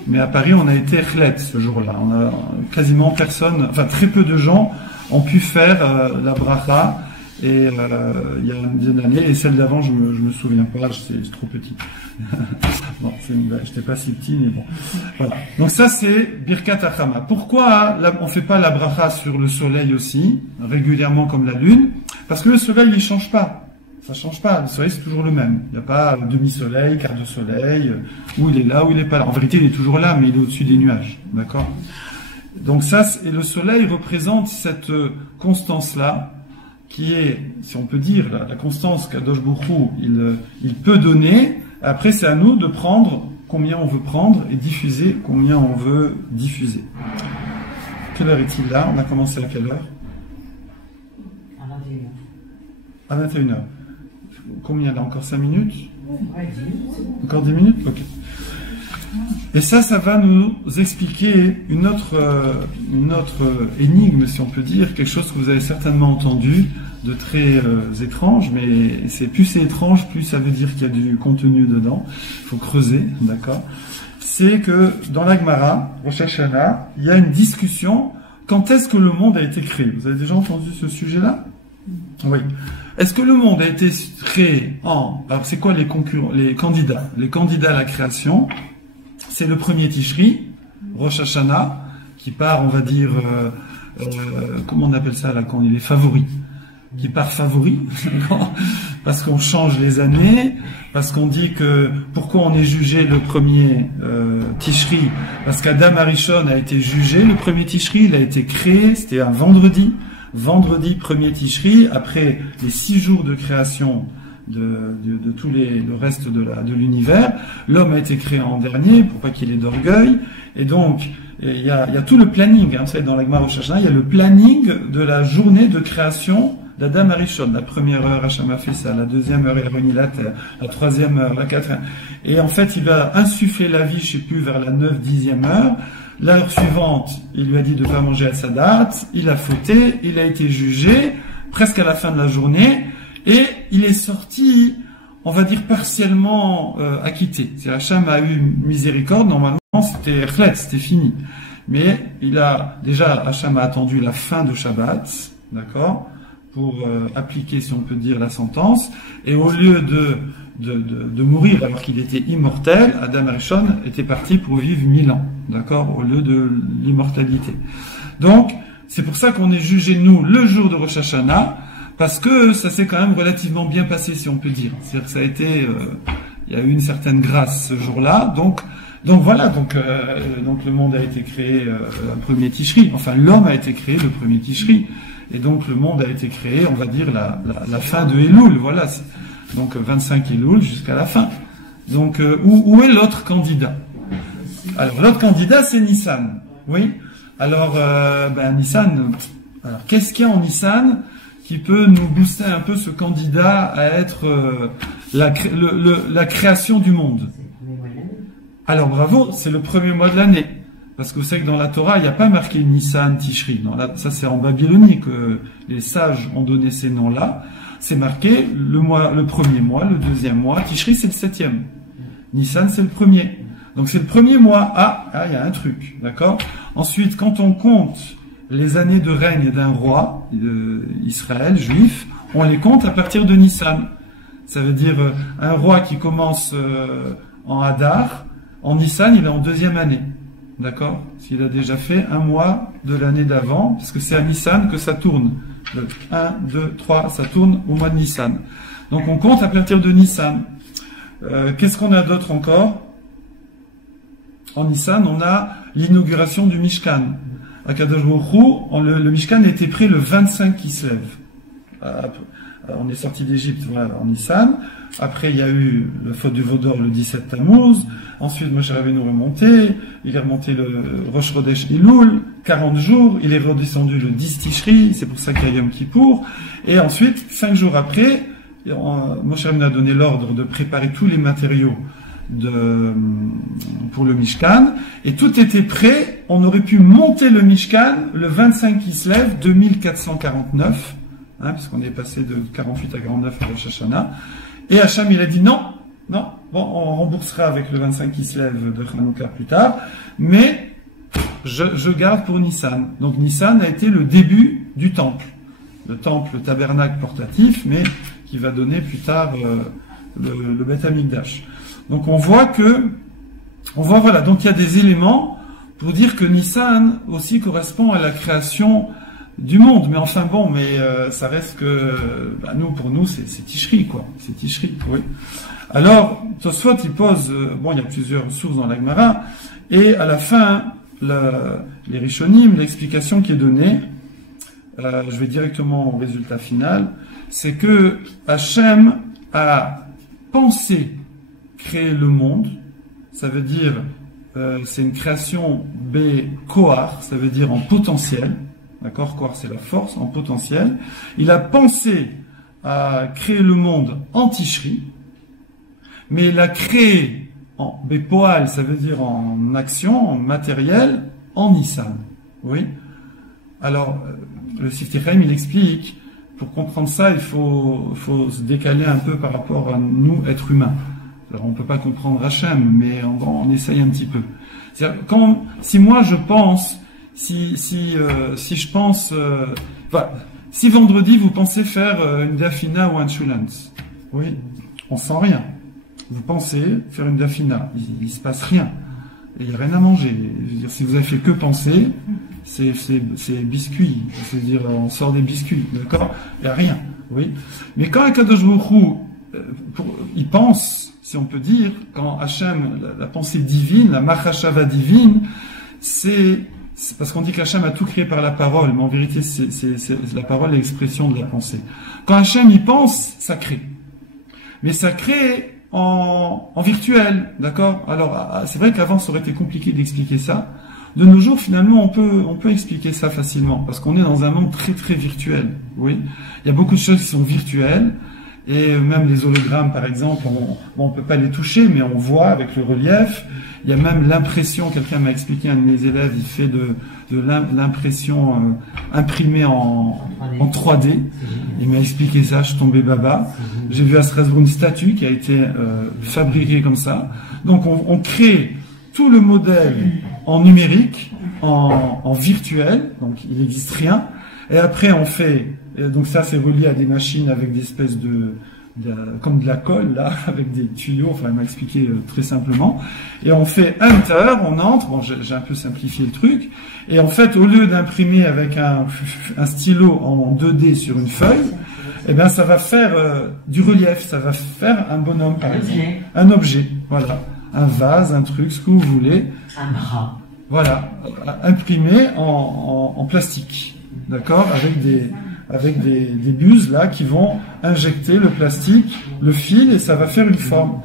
Mais à Paris, on a été chlet ce jour-là. On a quasiment personne, enfin très peu de gens ont pu faire la bracha. Et il y a une dizaine d'années, et celle d'avant, je me souviens pas, c'est trop petit. Bon, j'étais pas si petit, mais bon. Voilà. Donc ça, c'est Birkat Hachama. Pourquoi on fait pas la bracha sur le soleil aussi, régulièrement comme la lune? Parce que le soleil, il change pas. Ça change pas. Le soleil, c'est toujours le même. Il n'y a pas demi-soleil, quart de soleil, où il est là, où il est pas là. En vérité, il est toujours là, mais il est au-dessus des nuages. D'accord? Donc ça, et le soleil représente cette constance-là, qui est, si on peut dire, la constance qu'Akadosh Baruch Hu, il peut donner. Après, c'est à nous de prendre combien on veut prendre et diffuser combien on veut diffuser. Quelle heure est-il là? On a commencé à quelle heure? À 21h. À 21h. Combien là? Encore 5 minutes? Encore 10 minutes? Ok. Et ça va nous expliquer une autre énigme, si on peut dire, quelque chose que vous avez certainement entendu, de très étrange, mais plus c'est étrange, plus ça veut dire qu'il y a du contenu dedans. Il faut creuser, d'accord? C'est que dans la Gemara, Rosh Hashanah, il y a une discussion, quand est-ce que le monde a été créé? Vous avez déjà entendu ce sujet-là? Oui. Est-ce que le monde a été créé alors c'est quoi les candidats? Les candidats à la création, c'est le premier Tishri, Rosh Hashanah, qui part, on va dire, comment on appelle ça là, quand il est favori, qui part favori, parce qu'on change les années, parce qu'on dit que, pourquoi on est jugé le premier Tishri? Parce qu'Adam Arishon a été jugé, le premier Tishri, il a été créé, c'était un vendredi, premier Tishri, après les 6 jours de création de tous le reste de l'univers. L'homme a été créé en dernier pour pas qu'il ait d'orgueil. Et donc, il y a tout le planning. Hein, vous savez, dans la Gemara Rosh Hashanah, il y a le planning de la journée de création d'Adam Arishon. La première heure, Hachem a fait ça. La deuxième heure, il a réuni la terre. La troisième heure, la quatrième. Et en fait, il va insuffler la vie, je sais plus, vers la 9e, 10e heure. L'heure suivante, il lui a dit de ne pas manger à sa date. Il a fauté. Il a été jugé presque à la fin de la journée. Et il est sorti, on va dire, partiellement acquitté. Hachem a eu miséricorde. Normalement, c'était fini. Mais Hachem a attendu la fin de Shabbat, d'accord, pour appliquer, si on peut dire, la sentence. Et au lieu de mourir alors qu'il était immortel, Adam Arishon était parti pour vivre 1000 ans, d'accord, au lieu de l'immortalité. Donc, c'est pour ça qu'on est jugé, nous, le jour de Rosh Hashanah, parce que ça s'est quand même relativement bien passé, si on peut dire. C'est-à-dire que ça a été, il y a eu une certaine grâce ce jour-là. Donc voilà, donc le monde a été créé le premier Tishri. Enfin, l'homme a été créé le premier Tishri. Et donc le monde a été créé, on va dire, la fin de Elul. Voilà. Donc 25 Elul jusqu'à la fin. Donc où est l'autre candidat? Alors l'autre candidat, c'est Nissan. Oui. Alors Nissan. Alors qu'est-ce qu'il y a en Nissan qui peut nous booster un peu ce candidat à être la création du monde? Alors bravo, c'est le premier mois de l'année. Parce que vous savez que dans la Torah, il n'y a pas marqué Nissan, Tishri. Non, là, ça c'est en Babylonie que les sages ont donné ces noms-là. C'est marqué le premier mois, le deuxième mois. Tishri, c'est le 7e. Nissan, c'est le premier. Donc c'est le premier mois. Il y a un truc, d'accord? Ensuite, quand on compte les années de règne d'un roi Israël, juif, on les compte à partir de Nissan. Ça veut dire un roi qui commence en Hadar, en Nissan, il est en 2e année. D'accord? S'il a déjà fait un mois de l'année d'avant, parce que c'est à Nissan que ça tourne. Le 1, 2, 3, ça tourne au mois de Nissan. Donc on compte à partir de Nissan. Qu'est-ce qu'on a d'autre encore? En Nissan, on a l'inauguration du Mishkan. À Kadosh Baruch Hu, le Mishkan était prêt le 25 Kislev. On est sorti d'Égypte en Nissan. Après, il y a eu le faute du Vaudor le 17 Tammuz. Ensuite, Moshe Rabbeinu est remonté. Il est remonté le Rosh Chodesh Elul, 40 jours. Il est redescendu le 10 Tishri. C'est pour ça qu'il y a Yom Kippour. Et ensuite, 5 jours après, Moshe Rabbeinu a donné l'ordre de préparer tous les matériaux pour le Mishkan. Et tout était prêt. On aurait pu monter le Mishkan le 25 Kislev 2449. Puisqu'on est passé de 48 à 49 à Rosh Hashanah. Et Hachem, il a dit non, bon, on remboursera avec le 25 Kislev de Hanouka plus tard, mais je garde pour Nissan. Donc Nissan a été le début du temple. Le temple, le tabernacle portatif, mais qui va donner plus tard le Beth Amikdash. Donc on voit, voilà, donc il y a des éléments pour dire que Nissan aussi correspond à la création du monde, mais enfin bon, ça reste que pour nous c'est Tishri, quoi. C'est Tishri, oui. Alors Tosfot il pose, il y a plusieurs sources dans la Gemara, et à la fin les Rishonim, l'explication qui est donnée, je vais directement au résultat final, c'est que Hachem a pensé créer le monde. Ça veut dire c'est une création Koar, ça veut dire en potentiel. D'accord, Koar c'est la force, en potentiel. Il a pensé à créer le monde en Tishri, mais il a créé en Bepoal, ça veut dire en action, en matériel, en Nissan. Oui. Alors, le Sifti Chaim, il explique, pour comprendre ça, il faut se décaler un peu par rapport à nous, êtres humains. Alors, on ne peut pas comprendre Hachem, mais on essaye un petit peu. C'est-à-dire, si moi je pense, si je pense, si vendredi vous pensez faire une dafina ou un chulans, oui, on sent rien. Vous pensez faire une dafina, il se passe rien. Il n'y a rien à manger. Je veux dire, si vous avez fait que penser, c'est biscuit. C'est-à-dire, on sort des biscuits, d'accord? Il n'y a rien, oui. Mais quand Akadosh Baruch Hu, il pense, si on peut dire, quand Hachem, la pensée divine, la machashava divine, c'est parce qu'on dit qu'Hachem a tout créé par la parole, mais en vérité, c'est la parole est l'expression de la pensée. Quand Hachem y pense, ça crée. mais ça crée en virtuel, d'accord? Alors, c'est vrai qu'avant, ça aurait été compliqué d'expliquer ça. De nos jours, finalement, on peut expliquer ça facilement, parce qu'on est dans un monde très, très virtuel, oui. Il y a beaucoup de choses qui sont virtuelles, et même les hologrammes, par exemple, on peut pas les toucher, mais on voit avec le relief. Il y a même l'impression, quelqu'un m'a expliqué, un de mes élèves, il fait de l'impression imprimée en 3D. Il m'a expliqué ça, je suis tombé baba. J'ai vu à Strasbourg une statue qui a été fabriquée comme ça. Donc on crée tout le modèle en numérique, en virtuel, donc il n'existe rien. Et après on fait, donc ça c'est relié à des machines avec des espèces comme de la colle là, avec des tuyaux, enfin il m'a expliqué très simplement, et on fait Enter, on entre, bon j'ai un peu simplifié le truc, et en fait au lieu d'imprimer avec un stylo en 2D sur une feuille, eh bien ça va faire du relief, ça va faire un bonhomme par exemple, un objet, voilà, un vase, un truc, ce que vous voulez, un bras, voilà, imprimé en plastique, d'accord, avec des buses là qui vont injecter le plastique, le fil, et ça va faire une forme.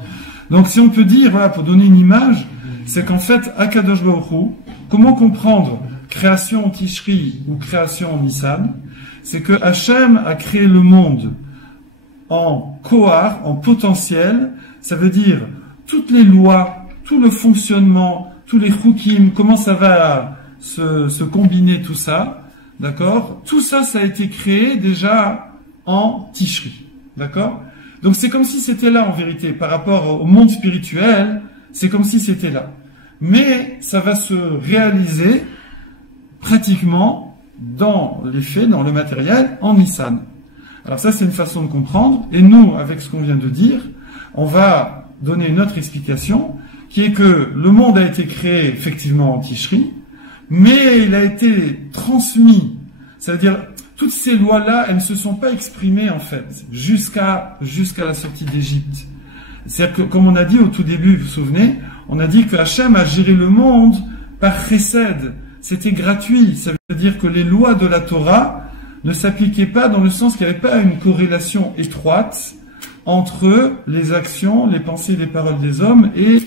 Donc si on peut dire, voilà, pour donner une image, c'est qu'en fait, Akadosh Baruch Hu, comment comprendre création en Tishri ou création en Nissan? C'est que Hachem a créé le monde en kohar, en potentiel, ça veut dire toutes les lois, tout le fonctionnement, tous les chukim, comment ça va se combiner tout ça. D'accord? Tout ça, ça a été créé déjà en Tishri. D'accord? Donc c'est comme si c'était là en vérité. Par rapport au monde spirituel, c'est comme si c'était là. Mais ça va se réaliser pratiquement dans les faits, dans le matériel, en Nissan. Alors ça, c'est une façon de comprendre. Et nous, avec ce qu'on vient de dire, on va donner une autre explication, qui est que le monde a été créé effectivement en Tishri, mais il a été transmis. C'est-à-dire, toutes ces lois-là, elles ne se sont pas exprimées, en fait, jusqu'à la sortie d'Égypte. C'est-à-dire que, comme on a dit au tout début, vous vous souvenez, on a dit que Hachem a géré le monde par chesed. C'était gratuit. Ça veut dire que les lois de la Torah ne s'appliquaient pas dans le sens qu'il n'y avait pas une corrélation étroite entre les actions, les pensées et les paroles des hommes et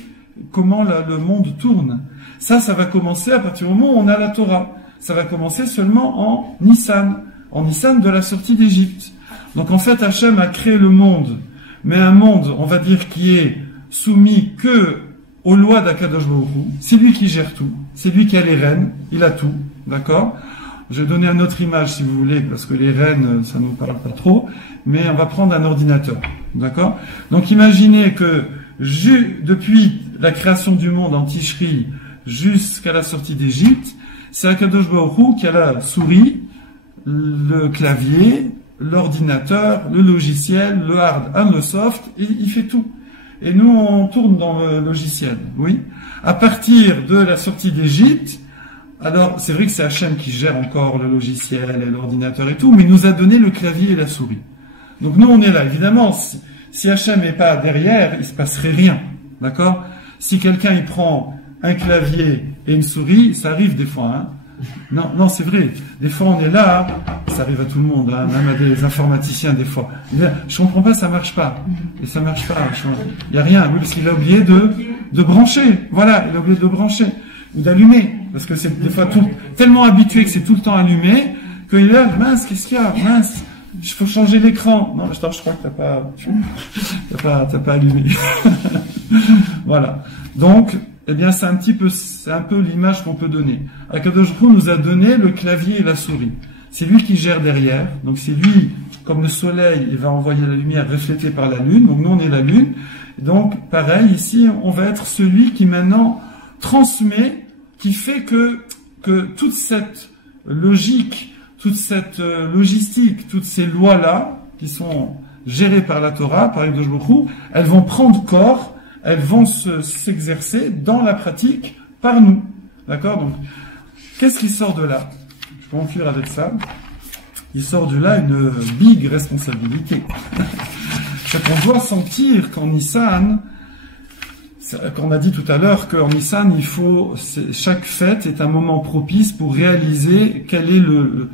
comment le monde tourne. Ça va commencer à partir du moment où on a la Torah. Ça va commencer seulement en Nissan de la sortie d'Égypte. Donc en fait, Hachem a créé le monde, mais un monde, on va dire, qui est soumis que aux lois d'Akadosh Baruch Hu. C'est lui qui gère tout, c'est lui qui a les rênes, il a tout, d'accord? Je vais donner une autre image si vous voulez, parce que les rênes, ça ne nous parle pas trop, mais on va prendre un ordinateur, d'accord? Donc imaginez que depuis la création du monde en Tishri jusqu'à la sortie d'Égypte, c'est Akadosh Baruch Hu qui a la souris, le clavier, l'ordinateur, le logiciel, le hard and le soft, et il fait tout. Et nous, on tourne dans le logiciel, oui. À partir de la sortie d'Égypte, alors c'est vrai que c'est Hachem qui gère encore le logiciel et l'ordinateur et tout, mais il nous a donné le clavier et la souris. Donc nous, on est là. Évidemment, si Hachem n'est pas derrière, il se passerait rien, d'accord? Si quelqu'un il prend un clavier et une souris, ça arrive des fois, hein. Non, c'est vrai. Des fois, on est là, ça arrive à tout le monde, hein, même à des informaticiens, des fois. Je comprends pas, ça marche pas. Et ça marche pas. Il y a rien, oui, parce qu'il a oublié de brancher. Voilà, il a oublié de brancher. Ou d'allumer. Parce que c'est des fois tellement habitué que c'est tout le temps allumé, qu'il est là, mince, qu'est-ce qu'il y a? Mince, il faut changer l'écran. Non, je crois que t'as pas allumé. Voilà. Donc, eh bien, c'est un peu l'image qu'on peut donner. Akadosh Baruch Hu nous a donné le clavier et la souris. C'est lui qui gère derrière. Donc, c'est lui, comme le soleil, il va envoyer la lumière reflétée par la lune. Donc, nous, on est la lune. Donc, pareil, ici, on va être celui qui maintenant transmet, qui fait que toute cette logique, toute cette logistique, toutes ces lois-là, qui sont gérées par la Torah, par Akadosh Baruch Hu, elles vont prendre corps, elles vont s'exercer dans la pratique par nous. D'accord? Donc, qu'est-ce qui sort de là? Je vais conclure avec ça. Il sort de là une big responsabilité. C'est qu'on doit sentir qu'en Nissan, qu'on a dit tout à l'heure qu'en Nissan, chaque fête est un moment propice pour réaliser quel est le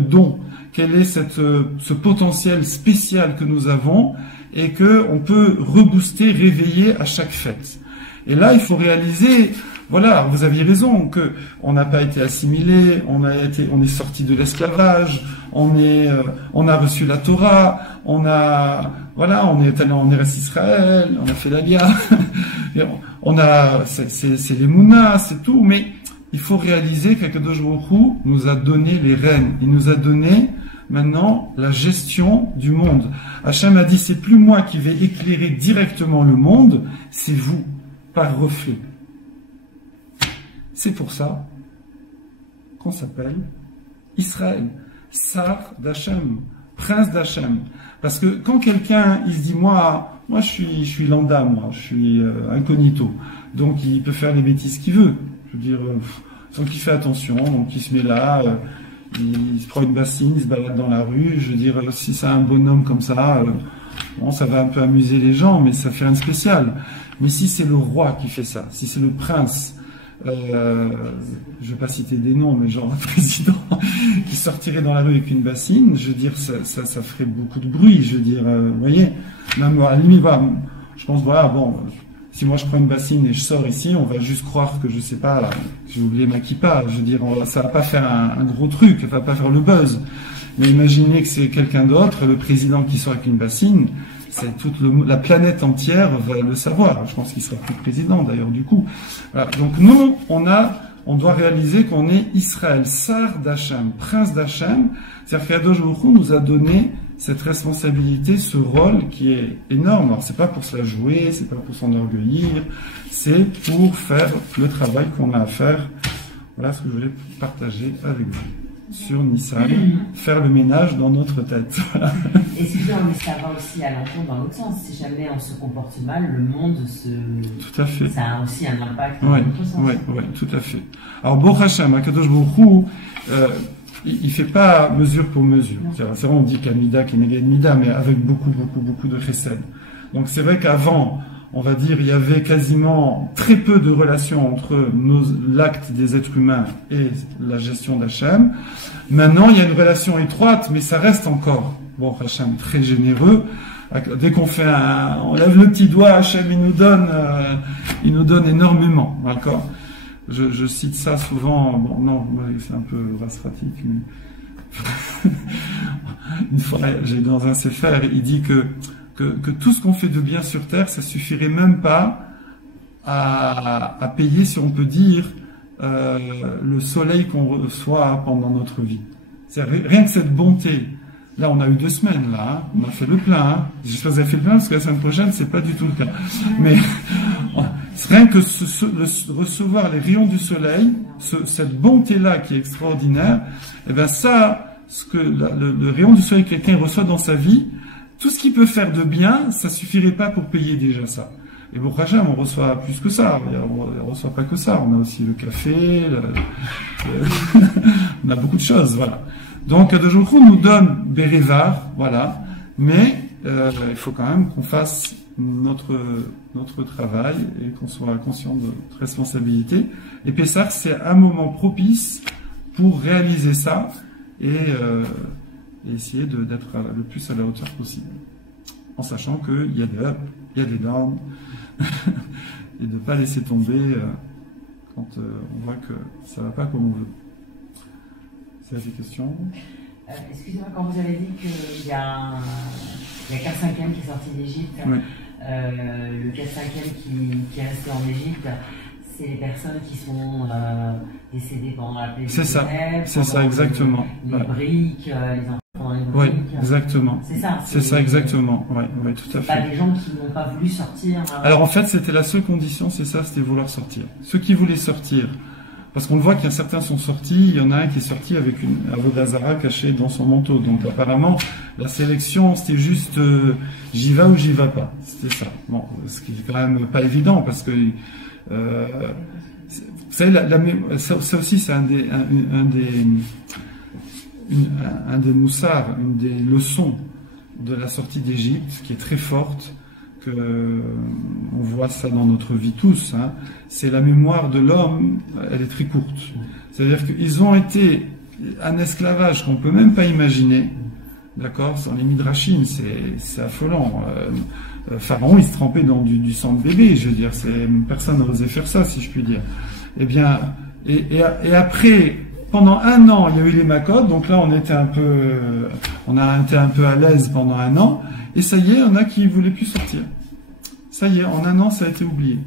don, quel est ce potentiel spécial que nous avons et que on peut rebooster, réveiller à chaque fête. Et là, il faut réaliser, voilà, vous aviez raison, que on n'a pas été assimilé, on est sorti de l'esclavage, on a reçu la Torah, on est allé en Eretz Israël, on a fait l'Alia, c'est les Mouna, c'est tout, mais il faut réaliser qu'Akadosh Baruch Hu nous a donné les rênes, il nous a donné maintenant la gestion du monde. Hachem a dit, c'est plus moi qui vais éclairer directement le monde, c'est vous, par reflet. C'est pour ça qu'on s'appelle Israël, Sar d'Hachem, prince d'Hachem. Parce que quand quelqu'un, il se dit, moi je suis lambda, je suis incognito, donc il peut faire les bêtises qu'il veut. Je veux dire, sans qu'il fait attention, donc il se met là, il se prend une bassine, il se balade dans la rue. Je veux dire, si c'est un bonhomme comme ça, bon, ça va un peu amuser les gens, mais ça fait rien de spécial. Mais si c'est le roi qui fait ça, si c'est le prince, je vais pas citer des noms, mais genre un président qui sortirait dans la rue avec une bassine, je veux dire, ça ferait beaucoup de bruit. Je veux dire, vous voyez, même à la limite, voilà, je pense, voilà, bon, si moi je prends une bassine et je sors ici, on va juste croire que je sais pas, j'ai oublié ma kippa. Je veux dire, ça va pas faire un gros truc, ça va pas faire le buzz. Mais imaginez que c'est quelqu'un d'autre, le président qui sort avec une bassine, c'est la planète entière va le savoir. Je pense qu'il sera plus président d'ailleurs du coup. Voilà. Donc nous, on doit réaliser qu'on est Israël, Sar d'Hachem, prince d'Hachem. C'est-à-dire qu'Akadosh Baruch Hu nous a donné cette responsabilité, ce rôle qui est énorme. Alors c'est pas pour se la jouer, c'est pas pour s'enorgueillir, c'est pour faire le travail qu'on a à faire. Voilà ce que je voulais partager avec vous sur Nissan, faire le ménage dans notre tête. Voilà. Excusez-moi, mais ça va aussi à l'encontre dans l'autre sens. Si jamais on se comporte mal, le monde Tout à fait. Ça a aussi un impact dans l'autre sens. Oui, tout à fait. Alors, Baruch Hashem, Akadosh Baruch Hu, il fait pas mesure pour mesure. C'est vrai, on dit qu'Amida, qu'Eneged Mida, mais avec beaucoup de chesed. Donc, c'est vrai qu'avant, on va dire, il y avait quasiment très peu de relations entre l'acte des êtres humains et la gestion d'Hachem. Maintenant, il y a une relation étroite, mais ça reste encore, bon, Hachem très généreux. Dès qu'on fait on lève le petit doigt, Hachem, il nous donne énormément, d'accord? Je cite ça souvent, bon, non, c'est un peu rastratique, mais une fois, j'ai dans un sefer, il dit que tout ce qu'on fait de bien sur Terre, ça suffirait même pas à payer, si on peut dire, le soleil qu'on reçoit pendant notre vie. Rien que cette bonté. Là, on a eu 2 semaines, là, hein, on a fait le plein. Hein. J'espère que vous avez fait le plein, parce que la semaine prochaine, c'est pas du tout le cas. Mais rien que recevoir les rayons du soleil, cette bonté-là qui est extraordinaire, et ben ça, le rayon du soleil que quelqu'un reçoit dans sa vie, tout ce qu'il peut faire de bien, ça suffirait pas pour payer déjà ça. Et pour Hachem, on reçoit plus que ça. On reçoit pas que ça. On a aussi le café, on a beaucoup de choses, voilà. Donc, de jour nous donne Bérévar, voilà. Mais il faut quand même qu'on fasse notre travail et qu'on soit conscient de notre responsabilité. Et Pessah, c'est un moment propice pour réaliser ça et essayer d'être le plus à la hauteur possible, en sachant qu'il y a des ups, il y a des downs, et de ne pas laisser tomber quand on voit que ça ne va pas comme on veut. C'est la question. Excusez-moi, quand vous avez dit qu'il y a qu'un cinquième qui est sorti d'Égypte, oui. Le 4/5e qui est resté en Égypte, c'est les personnes qui sont décédées pendant la plaie. C'est ça, c'est ça, exactement. Les briques, les enfants dans les briques. Oui, exactement. C'est ça. C'est ça, exactement. Oui, tout à fait. Pas des gens qui n'ont pas voulu sortir. Alors en fait, c'était la seule condition, c'est ça, c'était vouloir sortir. Ceux qui voulaient sortir, parce qu'on voit qu'il y a certains sont sortis, il y en a un qui est sorti avec une Avodazara cachée dans son manteau. Donc apparemment, la sélection, c'était juste j'y vais ou j'y vais pas. C'était ça. Bon, ce qui est quand même pas évident parce que vous savez, ça aussi, c'est un des moussards, une des leçons de la sortie d'Égypte qui est très forte. on voit ça dans notre vie tous, hein, c'est la mémoire de l'homme, elle est très courte. C'est-à-dire qu'ils ont été un esclavage qu'on peut même pas imaginer, d'accord, sans les midrashim, c'est affolant. Pharaon, il se trempait dans du sang de bébé, je veux dire, personne n'osait faire ça, si je puis dire. Eh bien, et après, pendant 1 an, il y a eu les Makot, donc là on a été un peu à l'aise pendant 1 an, et ça y est, on a qui voulaient plus sortir. Ça y est, en 1 an, ça a été oublié.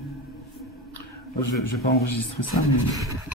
Je vais pas enregistrer ça, mais